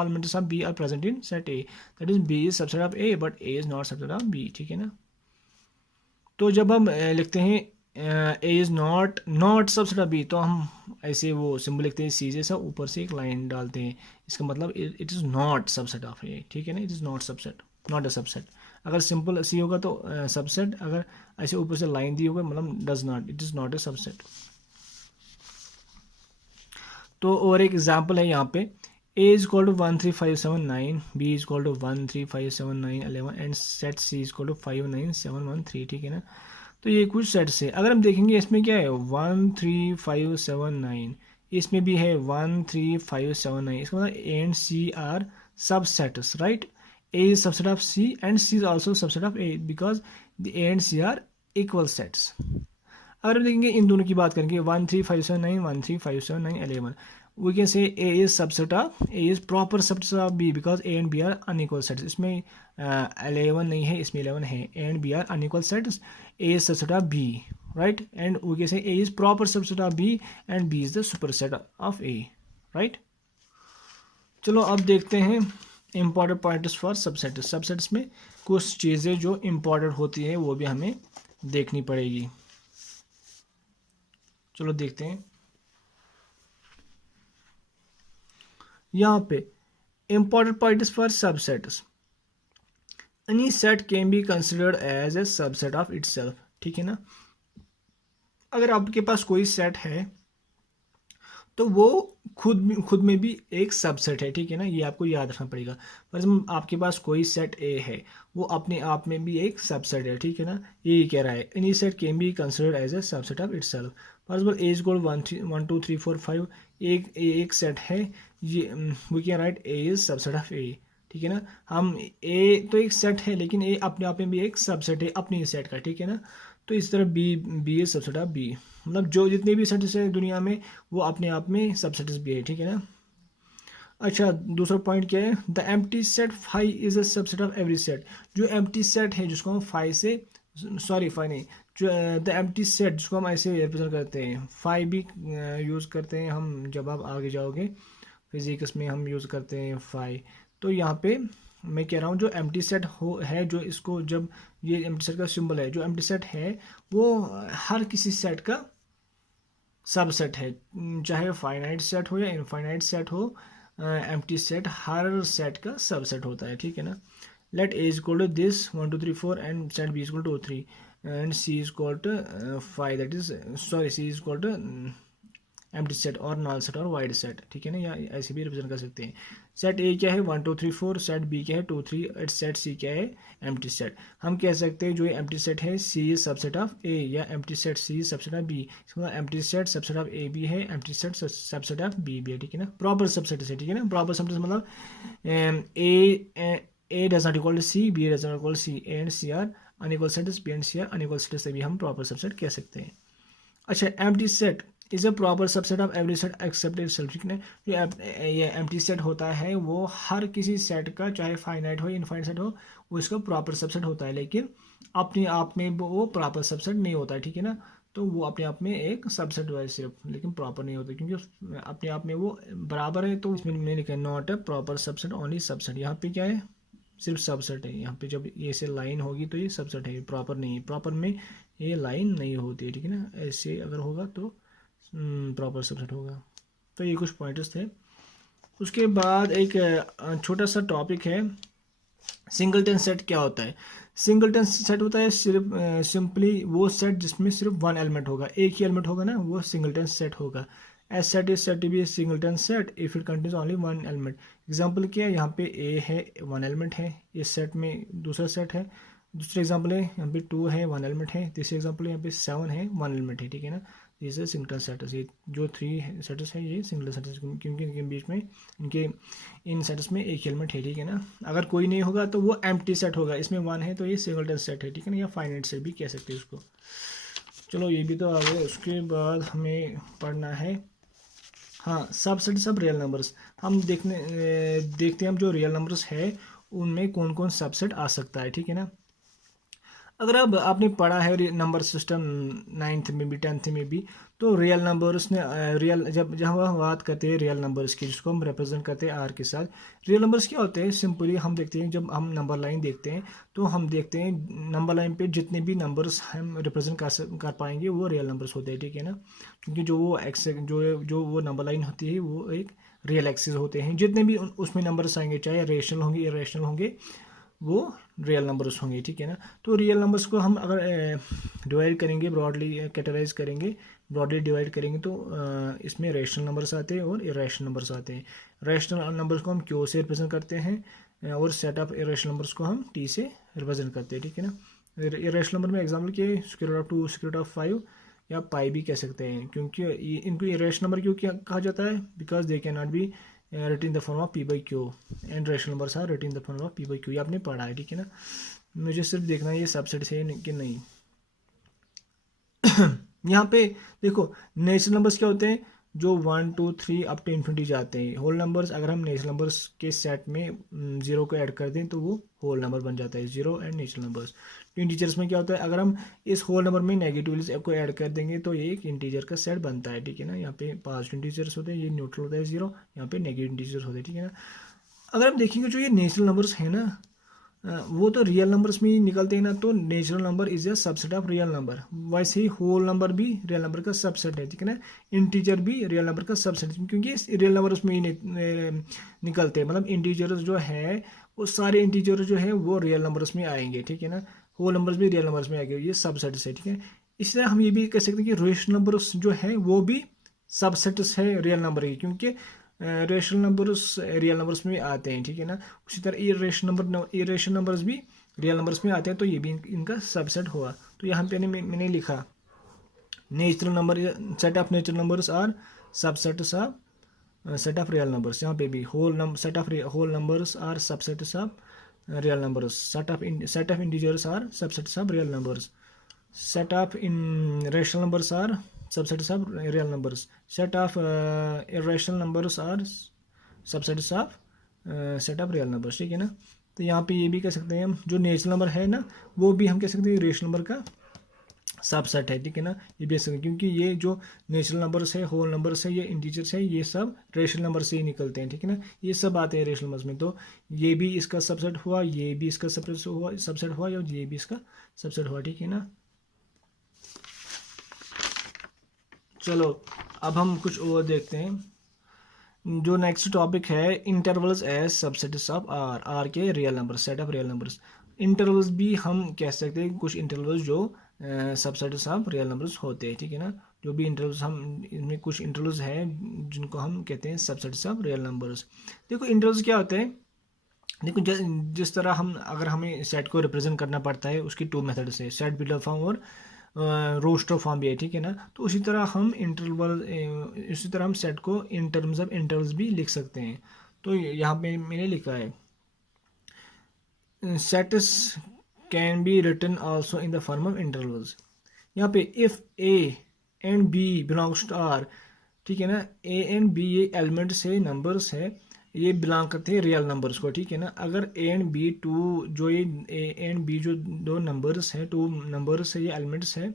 elements of B are present in set A, that is B is subset of A but A is not subset of B, ठीक है ना। तो जब हम लिखते हैं A is not subset of B, तो हम ऐसे वो सिंबल लिखते हैं सी जैसा, ऊपर से एक लाइन डालते हैं, इसका मतलब it is not subset of A, ठीक है ना, it is not subset, not a subset. अगर सिंपल सी होगा तो सबसेट, अगर ऐसे ऊपर से लाइन दी होगा मतलब does not, it is not a subset. तो और एक एग्जाम्पल है यहाँ पे, A is equal to 1 3 5 7 9, B is equal to 1 3 5 7 9 11 and set C is equal to 5 9 7 1 3, ठीक है ना। तो ये कुछ सेट्स है। अगर हम देखेंगे इसमें क्या है 1 3 5 7 9, इसमें भी है 1 3 5 7 9, इसका मतलब A and C are subsets, right. A is subset of C and C is also subset of A because the A and C are equal sets. अगर हम देखेंगे इन दोनों की बात करेंगे 1 3 5 7 9 1 3 5 7 9 11, we can say A is subset of A is proper subset of B because A and B are unequal sets. इसमें 11 नहीं है, इसमें 11 है. A and B are unequal sets. A is subset of B, right? And we can say A is proper subset of B and B is the superset of A, right? चलो अब देखते हैं important points for subset. Subsets में कुछ चीज़ें जो important होती है वो भी हमें देखनी पड़ेगी. चलो देखते हैं. यहाँ पे important points for subsets. Any set can be considered as a subset of itself. ठीक है ना. अगर आपके पास कोई सेट है तो वो खुद में भी एक सबसेट है. ठीक है ना. ये आपको याद रखना पड़ेगा. फॉर एग्जाम्पल आपके पास कोई सेट ए है, वो अपने आप में भी एक सबसेट है. ठीक है ना. ये कह रहा है any set can be considered as a subset of itself. For example A is equal 1 2 3 4 5 एक सेट है. ये we can write A is subset of A. ठीक है ना. हम ए तो एक सेट है लेकिन ए अपने आप में भी एक सबसेट है अपनी सेट का. ठीक है ना. तो इस तरह B is subset of B. मतलब जो जितने भी सेट्स है दुनिया में वो अपने आप में सबसेट्स भी है. ठीक है ना. अच्छा, दूसरा पॉइंट क्या है. The empty set phi is a subset of every set. जो एम्प्टी सेट है जिसको हम फाई से फाई नहीं, जो द एम्प्टी सेट जिसको हम ऐसे रिप्रेजेंट करते हैं, फाई भी यूज़ करते हैं हम. जब आप आगे जाओगे फिजिक्स में हम यूज़ करते हैं फाई. तो यहाँ पे मैं कह रहा हूँ जो एम्प्टी सेट है, जो इसको जब ये एम्प्टी सेट का सिंबल है, जो एम्प्टी सेट है वो हर किसी सेट का सबसेट है. चाहे फाइनाइट सेट हो या इनफाइनाइट सेट हो, एम्प्टी सेट हर सेट का सबसेट होता है. ठीक है ना. Let A is equal to this 1 2 3 4 and set B is equal to 3 and C is equal to 5. That is C is equal to empty set और null set और void set. ठीक है ना. या ऐसे भी रिप्रेजेंट कर सकते हैं. सेट ए क्या है 1 2 3 4, सेट बी क्या है 2 3, सेट सी क्या है एम्प्टी सेट. हम कह सकते हैं जो ये एम्प्टी सेट है C is subset of A, या empty set C is subset of B. इसका मतलब empty set subset of A भी है, empty set subset of B भी है. ठीक है ना. प्रॉपर सबसेट से. ठीक है ना. प्रॉपर सबसेट मतलब A does not equal to C, B does not equal to C, A and C are unequal sets, B and C are unequal sets से भी हम प्रॉपर सबसेट कह सकते हैं. अच्छा, empty set is a proper subset of every set except itself. ठीक है. ये एम्प्टी सेट होता है वो हर किसी सेट का, चाहे फाइनाइट हो इनफाइनाइट सेट हो, वो इसका प्रॉपर सबसेट होता है. लेकिन अपने आप में वो प्रॉपर सबसेट नहीं होता है. ठीक है ना. तो वो अपने आप में एक सबसेट हुआ है सिर्फ, लेकिन प्रॉपर नहीं होता क्योंकि अपने आप में वो बराबर है. तो इसमें मैंने लिखा है not a proper subset only subset. यहाँ पे क्या है, सिर्फ सबसेट है. यहाँ पे जब ये से लाइन होगी तो ये सबसेट है, प्रॉपर नहीं है. प्रॉपर में ये लाइन नहीं होती है. ठीक है ना. ऐसे अगर होगा तो प्रॉपर सबसेट होगा. तो ये कुछ पॉइंट्स थे. उसके बाद एक छोटा सा टॉपिक है, सिंगलटन सेट क्या होता है. सिंगलटन सेट होता है सिर्फ सिंपली वो सेट जिसमें सिर्फ वन एलिमेंट होगा, एक ही एलिमेंट होगा ना, वो सिंगलटन सेट होगा. As set is set to be singleton set if it contains only one element. Example क्या है, यहाँ पे ए है वन एलिमेंट है, इस सेट में दूसरा सेट है. दूसरा एग्जाम्पल है यहाँ पे 2 है वन एलिमेंट है. तीसरा एग्जाम्पल है यहाँ पे 7 है वन एलिमेंट है. ठीक है ना. ये सिंगल सेट्स. ये जो 3 सेट्स है ये सिंगल सेट्स, क्योंकि इनके बीच में इनके इन सेट्स में एक एलिमेंट है. ठीक है ना. अगर कोई नहीं होगा तो वो एम्प्टी सेट होगा. इसमें 1 है तो ये सिंगलटन सेट है. ठीक है ना. या फाइनाइट सेट भी कह सकते हैं उसको. चलो ये भी तो आ गया. उसके बाद हमें पढ़ना है हाँ सबसेट सब रियल नंबर्स. हम देखते हैं हम जो रियल नंबर्स है उनमें कौन कौन सबसेट आ सकता है. ठीक है ना. अगर अब आपने पढ़ा है नंबर सिस्टम 9th में भी 10th में भी, तो रियल नंबर्स ने रियल जब हम बात करते हैं रियल नंबर्स की, जिसको हम रिप्रेजेंट करते हैं आर के साथ. रियल नंबर्स क्या होते हैं, सिंपली हम देखते हैं जब हम नंबर लाइन देखते हैं तो हम देखते हैं नंबर लाइन पे जितने भी नंबर्स हम रिप्रेजेंट कर पाएंगे वो रियल नंबर्स होते हैं. ठीक है ना. क्योंकि जो वो जो वो नंबर लाइन होती है वो एक रियल एक्सिस होते हैं. जितने भी उसमें नंबर्स आएंगे, चाहे रेशनल होंगे इरेशनल होंगे, वो रियल नंबर्स होंगे. ठीक है ना. तो रियल नंबर्स को हम अगर डिवाइड करेंगे, ब्रॉडली कैटेगराइज करेंगे, ब्रॉडली डिवाइड करेंगे तो इसमें रेशनल नंबर्स आते हैं और इरेशनल नंबर्स आते हैं. रेशनल नंबर्स को हम क्यू से रिप्रेजेंट करते हैं और सेट ऑफ इरेशनल नंबर्स को हम टी से रिप्रेजेंट करते हैं. ठीक है ना. इरेशनल नंबर में एग्जाम्पल के square root of 2, square root of 5 या पाई भी कह सकते हैं. क्योंकि इनको इरेशनल नंबर क्यों कहा जाता है, because they can not B written in the form of p by q and rational numbers are written in the form of p by q. ये आपने पढ़ा है. ठीक है ना. मुझे सिर्फ देखना है ये सबसेट है कि नहीं. यहाँ पे देखो नेचुरल नंबर्स क्या होते हैं, जो 1 2 3 अप टू इन्फिनिटी जाते हैं। होल नंबर्स अगर हम नेचुरल नंबर्स के सेट में ज़ीरो को ऐड कर दें तो वो होल नंबर बन जाता है, ज़ीरो एंड नेचुरल नंबर्स। तो इंटीजर्स में क्या होता है, अगर हम इस होल नंबर में नेगेटिव को ऐड कर देंगे तो ये एक इंटीजर का सेट बनता है, ठीक है ना। यहाँ पे पॉजिटिव इंटीजर्स होते हैं, ये न्यूट्रल होता है ज़ीरो, यहाँ पे नेगेटिव इंटीजर्स होते हैं, ठीक है ना। अगर हम देखेंगे जो ये नेचुरल नंबर्स है ना, वो तो रियल नंबर्स में ही निकलते हैं ना, तो natural number is a subset of real number. वैसे ही होल नंबर भी रियल नंबर का सबसेट है, ठीक है ना। इंटीजर भी रियल नंबर का सबसेट है, क्योंकि रियल नंबर उसमें ही निकलते हैं। मतलब इंटीजर्स जो है वो सारे इंटीजर जो है वो रियल नंबर्स में आएंगे, ठीक है ना। होल नंबर्स भी रियल नंबर्स में आएंगे, ये सबसेट है, ठीक है। इसलिए हम ये भी कह सकते हैं कि रेशनल नंबर्स जो है वो भी सबसेट्स है रियल नंबर की, क्योंकि रेशनल नंबर्स रियल नंबर्स में आते हैं, ठीक है ना। उसी तरह इरेशनल नंबर्स भी रियल नंबर्स में आते हैं, तो ये भी इनका सबसेट हुआ। तो यहाँ पे मैंने लिखा natural number, set of natural numbers are subsets of set of real numbers. यहाँ पे भी set of whole numbers are subsets of real numbers. Set of integers are subsets of real numbers. Set of irrational numbers are subsets of real numbers. Set of irrational numbers are subsets of set of real numbers, ठीक है ना। तो यहाँ पे ये भी कह सकते हैं हम, जो नेचुरल नंबर है ना वो भी हम कह सकते हैं रेशनल नंबर का सबसेट है, ठीक है ना। ये भी कह सकते हैं क्योंकि ये जो नेचुरल नंबर्स है, होल नंबर्स है, ये इंटीजर्स है, ये सब रेशनल नंबर से ही निकलते हैं, ठीक है ना। ये सब आते हैं रेशनल नंबर्स में, तो ये भी इसका सबसेट हुआ, ये भी इसका सबसेट हुआ, और ये भी इसका सबसेट हुआ, ठीक है ना। चलो अब हम कुछ और देखते हैं। जो नेक्स्ट टॉपिक है intervals as subsets of R के real number, set of real numbers. Intervals भी हम कह सकते हैं कुछ इंटरवल्स जो सबसेट्स ऑफ रियल नंबर्स होते हैं, ठीक है ना। जो भी इंटरवल्स हम इनमें कुछ इंटरवल्स हैं जिनको हम कहते हैं सबसेट्स ऑफ रियल नंबर्स। देखो इंटरवल्स क्या होते हैं, देखो जिस तरह हम अगर हमें सेट को रिप्रेजेंट करना पड़ता है उसकी टू मेथड्स है, सेट बिल्डर फॉर्म और रोस्टर फॉर्म भी है, ठीक है ना। तो उसी तरह हम इसी तरह हम सेट को इन टर्म्स ऑफ इंटरवल्स भी लिख सकते हैं। तो यहाँ पे मैंने लिखा है sets can be written also in the form of intervals. यहाँ पे if A and B belongs to R, ठीक है ना। ए एंड बी ये एलिमेंट्स है, नंबर्स है, ये बिलोंग करते हैं रियल नंबर्स को, ठीक है ना। अगर ए एंड बी जो ये ए एंड बी जो दो नंबर्स हैं, टू नंबर्स है, ये एलिमेंट्स है,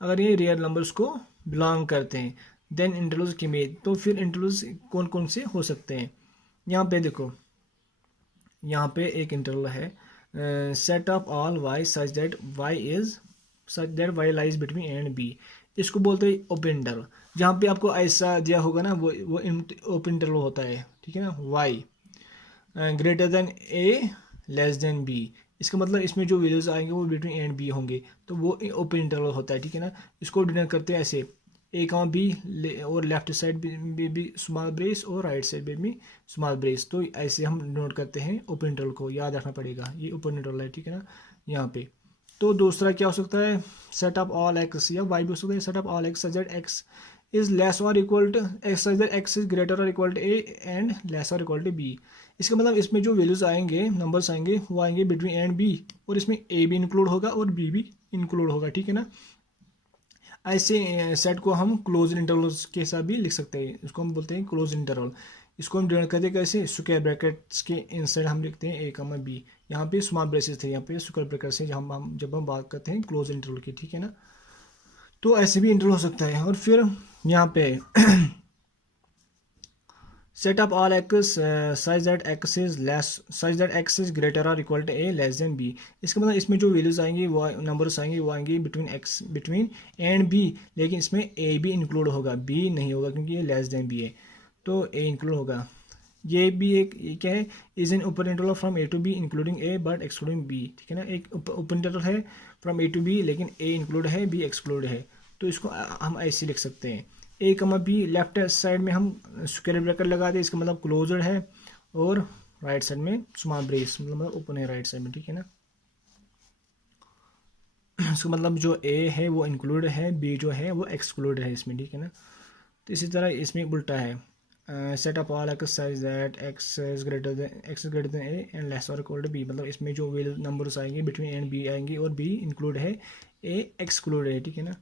अगर ये रियल नंबर्स को बिलोंग करते हैं देन इंटरवल्स की इमेज, तो फिर इंटरवल्स कौन कौन से हो सकते हैं। यहाँ पे देखो, यहाँ पे एक इंटरवल है set of all y such that y lies between A and B. इसको बोलते हैं ओपन इंटरवल। जहाँ पे आपको ऐसा दिया होगा ना वो ओपन इंटरवल होता है, ठीक है ना। वाई ग्रेटर देन ए लेस देन बी, इसका मतलब इसमें जो वैल्यूज आएंगे वो बिटवीन ए एंड बी होंगे, तो वो ओपन इंटरवल होता है, ठीक है ना। इसको डिनोट करते हैं ऐसे, ए कॉमा बी और लेफ्ट साइड भी स्मॉल ब्रेस और राइट साइड में भी स्मॉल ब्रेस, तो ऐसे हम डिनोट करते हैं ओपन इंटरवल को, याद रखना पड़ेगा, ये ओपन इंटरवल है, ठीक है ना। यहाँ पे तो दूसरा क्या हो सकता है, सेट ऑफ ऑल एक्स या वाई भी हो सकता है, set of all x such that x is less or equal to x such that x is greater or equal to A and less or equal to B. इसका मतलब इसमें जो values आएंगे, नंबर्स आएंगे, वो आएंगे बिटवीन ए एंड बी, और इसमें ए भी इंक्लूड होगा और बी भी इंक्लूड होगा, ठीक है ना। ऐसे सेट को हम क्लोज इंटरवल्स के साथ भी लिख सकते हैं, इसको हम बोलते हैं क्लोज इंटरवल। इसको हम डिनोट करते हैं कैसे, स्क्वायर ब्रैकेट्स के इनसाइड हम लिखते हैं ए कॉमा बी, यहाँ पे स्मॉल ब्रेसेस थे, यहाँ पे स्क्वायर ब्रैकेट्स है जब हम बात करते हैं क्लोज इंटरवल की, ठीक है ना। तो ऐसे भी इंटरवल हो सकता है। और फिर यहाँ पे set of all x such that x is greater or equal to A less than B. इसका मतलब इसमें जो वैल्यूज आएंगी वो नंबर्स आएंगे वो आएंगे बिटवीन ए एंड बी, लेकिन इसमें ए भी इंक्लूड होगा, बी नहीं होगा क्योंकि ये लेस देन बी है, तो ए इंक्लूड होगा। ये भी एक ये क्या है, is an open interval from A to B including A but excluding B, ठीक है ना। एक ओपन इंटरवल है फ्रॉम ए टू बी, लेकिन ए इंक्लूड है, बी एक्सक्लूड है, तो इसको हम ऐसे लिख सकते हैं। ए कमा बी लेफ्ट साइड में हम स्क्वायर ब्रैकेट लगा दें, इसका मतलब क्लोज्ड है, और राइट साइड में स्मॉल ब्रेस मतलब ओपन है राइट साइड में, ठीक है ना। इसका मतलब जो ए है वो इंक्लूड है, बी जो है वो एक्सक्लूड है इसमें, ठीक है ना। तो इसी तरह इसमें उल्टा है, set of all x such that x is greater then A and less or equal to B, मतलब इसमें जो वैल्यू नंबर्स आएंगे बिटवीन ए एंड बी आएंगे और बी इंक्लूड है, ए एक्सक्लूड है, ठीक है ना।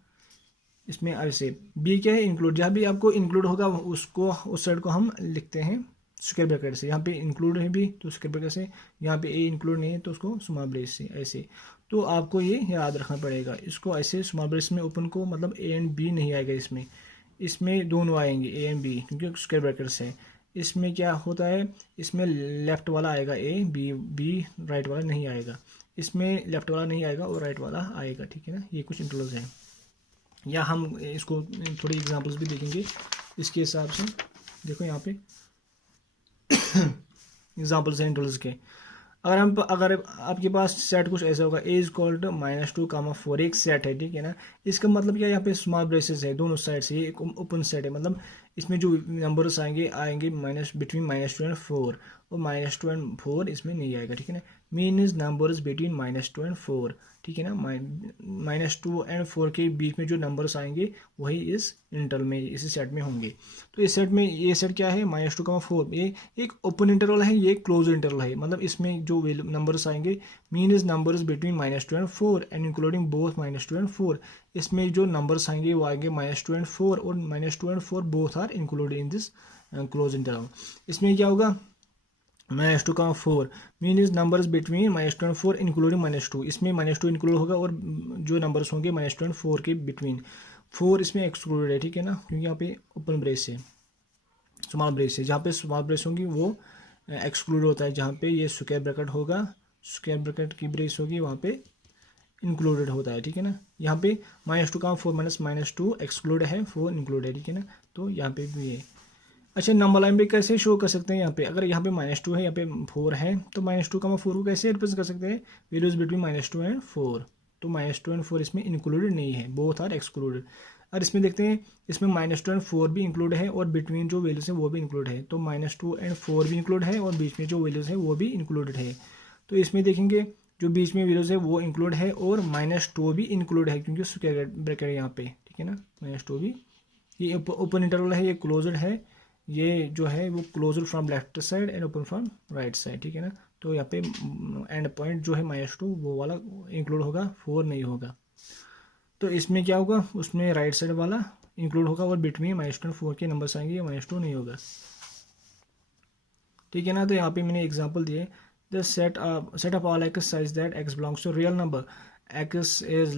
इसमें ऐसे बी क्या है, इंक्लूड, जहाँ भी आपको इंक्लूड होगा उसको उस साइड को हम लिखते हैं स्क्वायर ब्रैकेट से। यहाँ पे इंक्लूड है भी तो स्क्वायर ब्रैकेट से, यहाँ पे ए इंक्लूड नहीं है तो उसको स्मॉल ब्रेस से ऐसे। तो आपको ये याद रखना पड़ेगा, इसको ऐसे स्मॉल ब्रेस में ओपन को मतलब ए एंड बी नहीं आएगा इसमें, इसमें दोनों आएंगे ए एंड बी क्योंकि स्क्वायर ब्रैकेट से। इसमें क्या होता है, इसमें लेफ्ट वाला आएगा ए, बी राइट वाला नहीं आएगा, इसमें लेफ्ट वाला नहीं आएगा और राइट वाला आएगा, ठीक है ना। ये कुछ इंटरवल्स हैं, या हम इसको थोड़ी एग्जांपल्स भी देखेंगे इसके हिसाब से। देखो यहाँ पे एग्जांपल्स हैं इंटरवल्स के। अगर आपके पास सेट कुछ ऐसा होगा, ए इज इक्वल टू -2, 4 एक सेट है, ठीक है ना। इसका मतलब क्या है, यहाँ पे स्मॉल ब्रेसेस है दोनों साइड से, ये एक ओपन सेट है, मतलब इसमें जो नंबर्स आएंगे बिटवीन -2 एंड 4, और -2 एंड 4 इसमें नहीं आएगा, ठीक है ना। Mean is numbers between -2 and 4, ठीक है ना। -2 एंड 4 के बीच में जो नंबर्स आएंगे वही इस इंटरवल में, इसी सेट में होंगे। तो इस सेट में ये सेट क्या है, -2, 4, ये एक ओपन इंटरवल है, ये क्लोज इंटरवल है, मतलब इसमें जो नंबर्स आएंगे mean is numbers between -2 and 4 and including both -2 and 4। इसमें जो नंबर्स आएंगे वो आएंगे -2 एंड 4, और -2 and 4 both are included in this close interval. इसमें क्या होगा, -2, 4 mean is numbers between -2 and 4 including -2, इसमें -2 इंक्लूड होगा और जो नंबर्स होंगे -2 एंड 4 के बिटवीन, 4 इसमें एक्सक्लूडेड है, ठीक है ना, क्योंकि यहाँ पे ओपन ब्रेस है, स्मॉल ब्रेस है, जहाँ पे स्मॉल ब्रेस होंगी वो एक्सक्लूड होता है, जहाँ पे ये स्क्वायर ब्रैकेट होगा, स्क्वायर ब्रैकेट की ब्रेस होगी वहाँ पे इंक्लूडेड होता है, ठीक है ना। यहाँ पे -2, 4 -2 एक्सक्लूड है, 4 इंक्लूड है, ठीक है ना। तो यहाँ पे भी है। अच्छा, नंबर लाइन पे कैसे शो कर सकते हैं, यहाँ पे अगर यहाँ पे -2 है, यहाँ पे 4 है, तो -2, 4 को कैसे रिप्रेजेंट कर सकते हैं, वैल्यूज बिटवीन -2 एंड 4। तो -2 एंड 4 इसमें इंक्लूडेड नहीं है, बोथ आर एक्सक्लूडेड। और इसमें देखते हैं, इसमें -2 एंड 4 भी इंक्लूड है और बिटवीन जो वैल्यूज हैं वो भी इंक्लूड है, तो -2 एंड 4 भी इंक्लूड है और बीच में जो वैल्यूज हैं वो भी इंक्लूडेड है। तो इसमें देखेंगे जो बीच में वैल्यूज है वो इंक्लूड है और -2 भी इंक्लूड है क्योंकि स्क्वायर ब्रैकेट है यहाँ पे, ठीक है ना। -2 भी, ये ओपन इंटरवल है, ये क्लोज्ड है, ये जो है वो closed from left side and open from right side, ठीक है ना। तो यहाँ पे एंड पॉइंट जो है -2 वो वाला इंक्लूड होगा, 4 नहीं होगा। तो इसमें क्या होगा, उसमें राइट साइड वाला इंक्लूड होगा और बिटवीन -2 एंड 4 के नंबर्स आएंगे, -2 नहीं होगा, ठीक है ना। तो यहाँ पे मैंने एग्जांपल दिए, the set of all x such that x belongs to real number, x is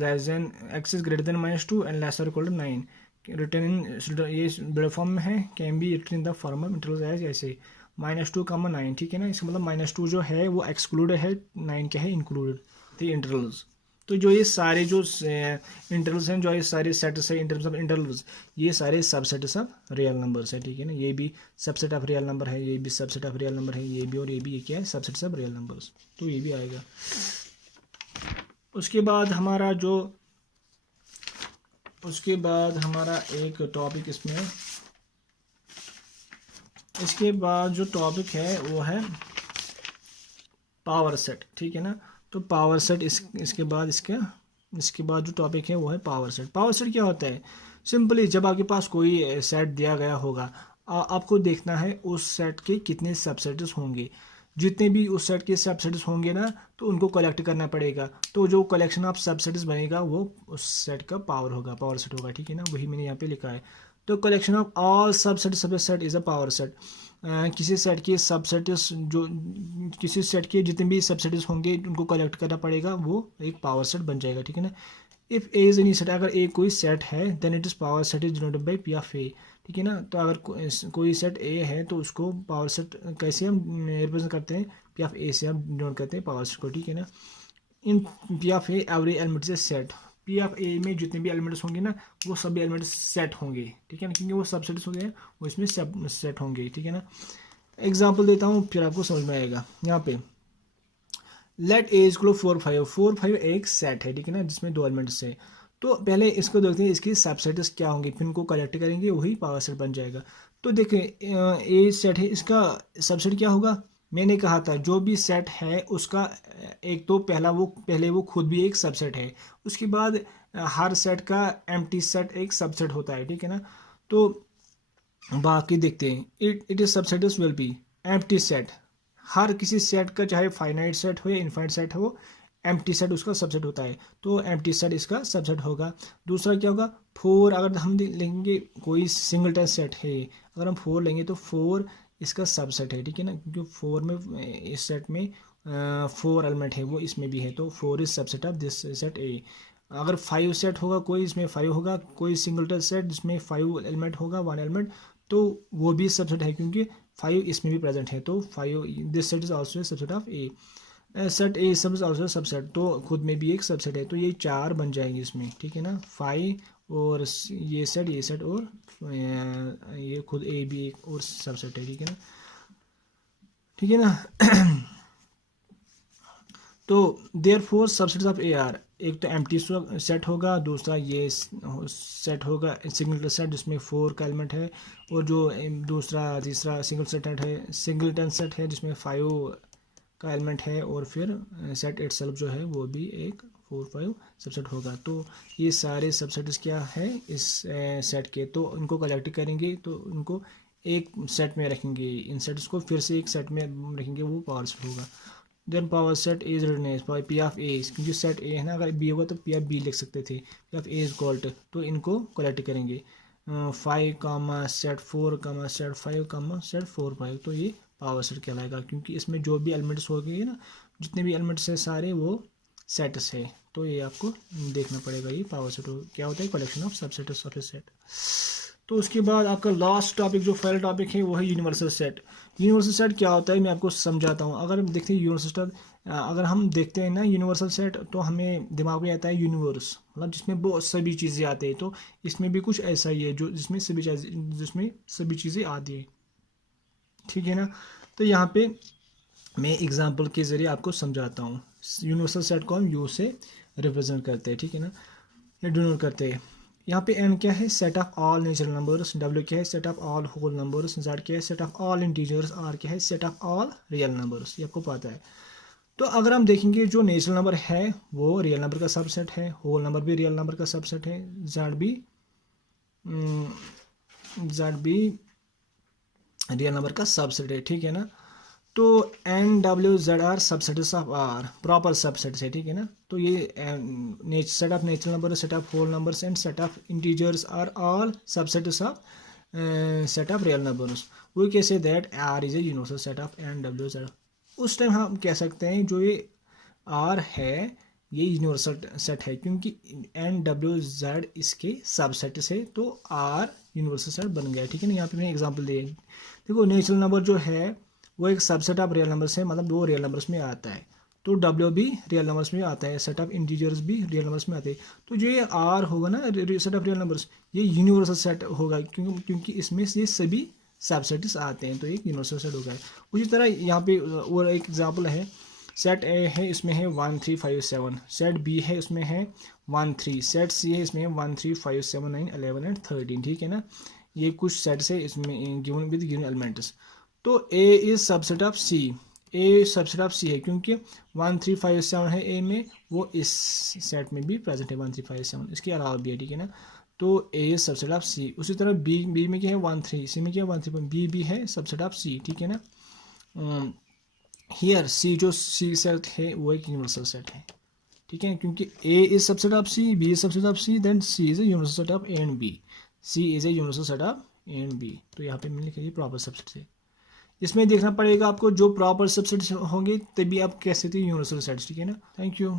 greater than -2 and lesser equal to 9, written in, ये बड़े फॉर्म में है, can be written in the form of intervals as ऐसे -2, 9, ठीक है ना। इसका मतलब -2 जो है वो एक्सक्लूडेड है, 9 क्या है इंक्लूडेड, द इंटरवल्स। तो जो ये सारे जो इंटरवल्स हैं, जो ये सारे सेट्स है इन टर्म्स ऑफ इंटरवल्स, ये सारे सबसेट्स ऑफ रियल नंबर्स है, ठीक है ना। ये भी सबसेट ऑफ रियल नंबर है, ये भी सबसेट ऑफ रियल नंबर है, ये भी और ये भी, ये क्या है, सबसेट्स ऑफ रियल नंबर्स, तो ये भी आएगा। उसके बाद हमारा एक टॉपिक इसमें, इसके बाद जो टॉपिक है वो है पावर सेट, ठीक है ना। तो पावर सेट इसके बाद जो टॉपिक है वो है पावर सेट। पावर सेट क्या होता है, सिंपली जब आपके पास कोई सेट दिया गया होगा, आपको देखना है उस सेट के कितने सबसेट्स होंगे, जितने भी उस सेट के सबसेट्स होंगे ना तो उनको कलेक्ट करना पड़ेगा, तो जो कलेक्शन ऑफ सबसेट्स बनेगा वो उस सेट का पावर सेट होगा, ठीक है ना। वही मैंने यहाँ पे लिखा है। तो collection of all subset is a power set. किसी सेट के सबसेट्स, जो किसी सेट के जितने भी सबसेट्स होंगे उनको कलेक्ट करना पड़ेगा, वो एक पावर सेट बन जाएगा, ठीक है ना। If A is any set, अगर ए कोई सेट है then it is power set is denoted by P of A, ठीक है ना। तो अगर कोई सेट ए है तो उसको पावर सेट कैसे हम रिप्रेजेंट करते हैं, पी ऑफ ए से हम डिनोट करते हैं पावर सेट को, ठीक है ना। In P of A every element is set, P of A में जितने भी एलिमेंट्स होंगे ना वो सभी एलिमेंट्स सेट होंगे, ठीक है ना, क्योंकि वो सबसेट्स होंगे वो इसमें सब सेट होंगे, ठीक है ना। एग्जाम्पल देता हूँ फिर आपको समझ में आएगा। यहाँ पे लेट ए इज इक्वल 4, 5 एक सेट है, ठीक है ना, जिसमें 2 एलिमेंट्स है। तो पहले इसको देखते हैं इसकी सबसेट्स क्या होंगे, फिर इनको कलेक्ट करेंगे, वही पावर सेट बन जाएगा। तो देखें ए सेट है, इसका सबसेट क्या होगा, मैंने कहा था जो भी सेट है उसका एक तो पहले वो खुद भी एक सबसेट है, उसके बाद हर सेट का एम्प्टी सेट एक सबसेट होता है, ठीक है ना। तो बाकी देखते हैं, it is subsets will be empty set, हर किसी सेट का चाहे फाइनाइट सेट हो या इनफाइनाइट सेट हो, एम्प्टी सेट उसका सबसेट होता है, तो एम्प्टी सेट इसका सबसेट होगा। दूसरा क्या होगा, 4 अगर हम लेंगे कोई सिंगलटन सेट है, अगर हम 4 लेंगे तो 4 इसका सबसेट है, ठीक है ना, क्योंकि 4 में इस सेट में 4 एलिमेंट है, वो इसमें भी है, तो 4 is subset of this set ए। अगर 5 सेट होगा कोई, इसमें 5 होगा, कोई सिंगलटन सेट जिसमें 5 एलिमेंट होगा, 1 एलिमेंट, तो वो भी सबसेट है क्योंकि 5 इसमें भी प्रेजेंट है, तो 5 this set is also subset of A. Set ए सब इज आल्सो सबसेट, तो खुद में भी एक सबसेट है, तो ये 4 बन जाएंगे इसमें, ठीक है ना, 5 और ये सेट और ये खुद ए भी एक और सबसेट है, ठीक है ना, ठीक है ना। तो therefore subsets of A R, एक तो एम्प्टी सेट होगा, दूसरा ये सेट होगा सिंगल सेट जिसमें 4 का एलिमेंट है, और जो दूसरा तीसरा सिंगलटन सेट है जिसमें 5 का एलिमेंट है, और फिर सेट इटसेल्फ जो है वो भी एक 4 5 सबसेट होगा। तो ये सारे सबसेट्स क्या है इस सेट के, तो उनको कलेक्ट करेंगे, तो उनको एक सेट में रखेंगे, इन सेट्स को फिर से एक सेट में रखेंगे, वो पावर सेट होगा। Then power set is written as P of A, क्योंकि सेट ए है ना, अगर बी होगा तो पी ऑफ बी लिख सकते थे, P of A is called, तो इनको कलेक्ट करेंगे 5 कामा सेट 4 कामा सेट 5 कामा सेट 4 5, तो ये पावर सेट कहलाएगा, क्योंकि इसमें जो भी एलिमेंट्स हो गए ना, जितने भी एलिमेंट्स हैं सारे वो सेट्स है, तो ये आपको देखना पड़ेगा, ये पावर सेट क्या होता है, collection of subsets of A set. तो उसके बाद आपका लास्ट टॉपिक जो फाइनल टॉपिक है वो है यूनिवर्सल सेट। यूनिवर्सल सेट क्या होता है मैं आपको समझाता हूँ। अगर देखते हैं यूनिवर्सल सेट, अगर हम देखते हैं ना यूनिवर्सल सेट, तो हमें दिमाग में आता है यूनिवर्स, मतलब जिसमें बहुत सभी चीज़ें आती है, तो इसमें भी कुछ ऐसा ही है जो जिसमें सभी चीज़ें आती है, ठीक है ना। तो यहाँ पे मैं एग्जांपल के ज़रिए आपको समझाता हूँ। यूनिवर्सल सेट को हम यू से रिप्रेजेंट करते हैं, ठीक है ना, या डिनोट करते हैं। यहाँ पे एन क्या है, set of all natural numbers, W क्या है, set of all whole numbers, Z क्या है, set of all integers, R क्या है, set of all real numbers, ये आपको पता है। तो अगर हम देखेंगे जो नेचुरल नंबर है वो रियल नंबर का सबसेट है, होल नंबर भी रियल नंबर का सबसेट है, जेड भी रियल नंबर का सबसेट है, ठीक है ना। तो N W Z are subsets of R proper subsets है, ठीक है ना। तो ये set of natural number, set of whole numbers and set of integers are all subsets of set of real numbers. We can say that R is a universal set of N W Z. उस time हम कह सकते हैं जो ये are है ये universal set है, क्योंकि एन डब्ल्यू जेड इसके सबसेट से, तो आर यूनिवर्सल सेट बन गया, ठीक है ना। यहाँ पे मैंने एग्जांपल दिए, देखो नेचुरल नंबर जो है वो एक सबसेट ऑफ रियल नंबर्स है, मतलब वो रियल नंबर्स में आता है, तो डब्ल्यू भी रियल नंबर्स में आता है, सेट ऑफ इंटीजर्स भी रियल नंबर्स में आते हैं। तो जो ये आर होगा ना सेट ऑफ रियल नंबर्स, ये यूनिवर्सल सेट होगा, क्योंकि इसमें ये सभी सबसेट्स आते हैं, तो एक यूनिवर्सल सेट होगा। उसी तरह यहाँ पे और एक एग्जाम्पल है, सेट ए है इसमें है 1 3 5 7, सेट बी है इसमें है 1 3, सेट सी है इसमें 1 3 5 7 9 11 एंड 13, ठीक है ना। ये कुछ सेट्स है इसमें गिवन विद गिवन एलिमेंट्स। तो A is subset of C, A subset of C है क्योंकि 1 3 5 7 है ए में, वो इस सेट में भी प्रेजेंट है 1 3 5 7, इसके अलावा भी है, ठीक है ना। तो ए इज सबसेट ऑफ सी। उसी तरह बी में क्या है 1 3, सी में क्या है 1 3, बी भी है सबसेट ऑफ सी, ठीक है ना। हियर सी जो सी सेट है वो एक यूनिवर्सल सेट है, ठीक है, क्योंकि A is subset of C, B is subset of C, then C is a universal set of A and B, C is a universal set of A and B. तो यहाँ पे मैंने लिखा proper subset है। इसमें देखना पड़ेगा आपको जो प्रॉपर सबसेट्स होंगे तभी आप कह सकते हैं यूनिवर्सल सेट्स, ठीक है ना। Thank you.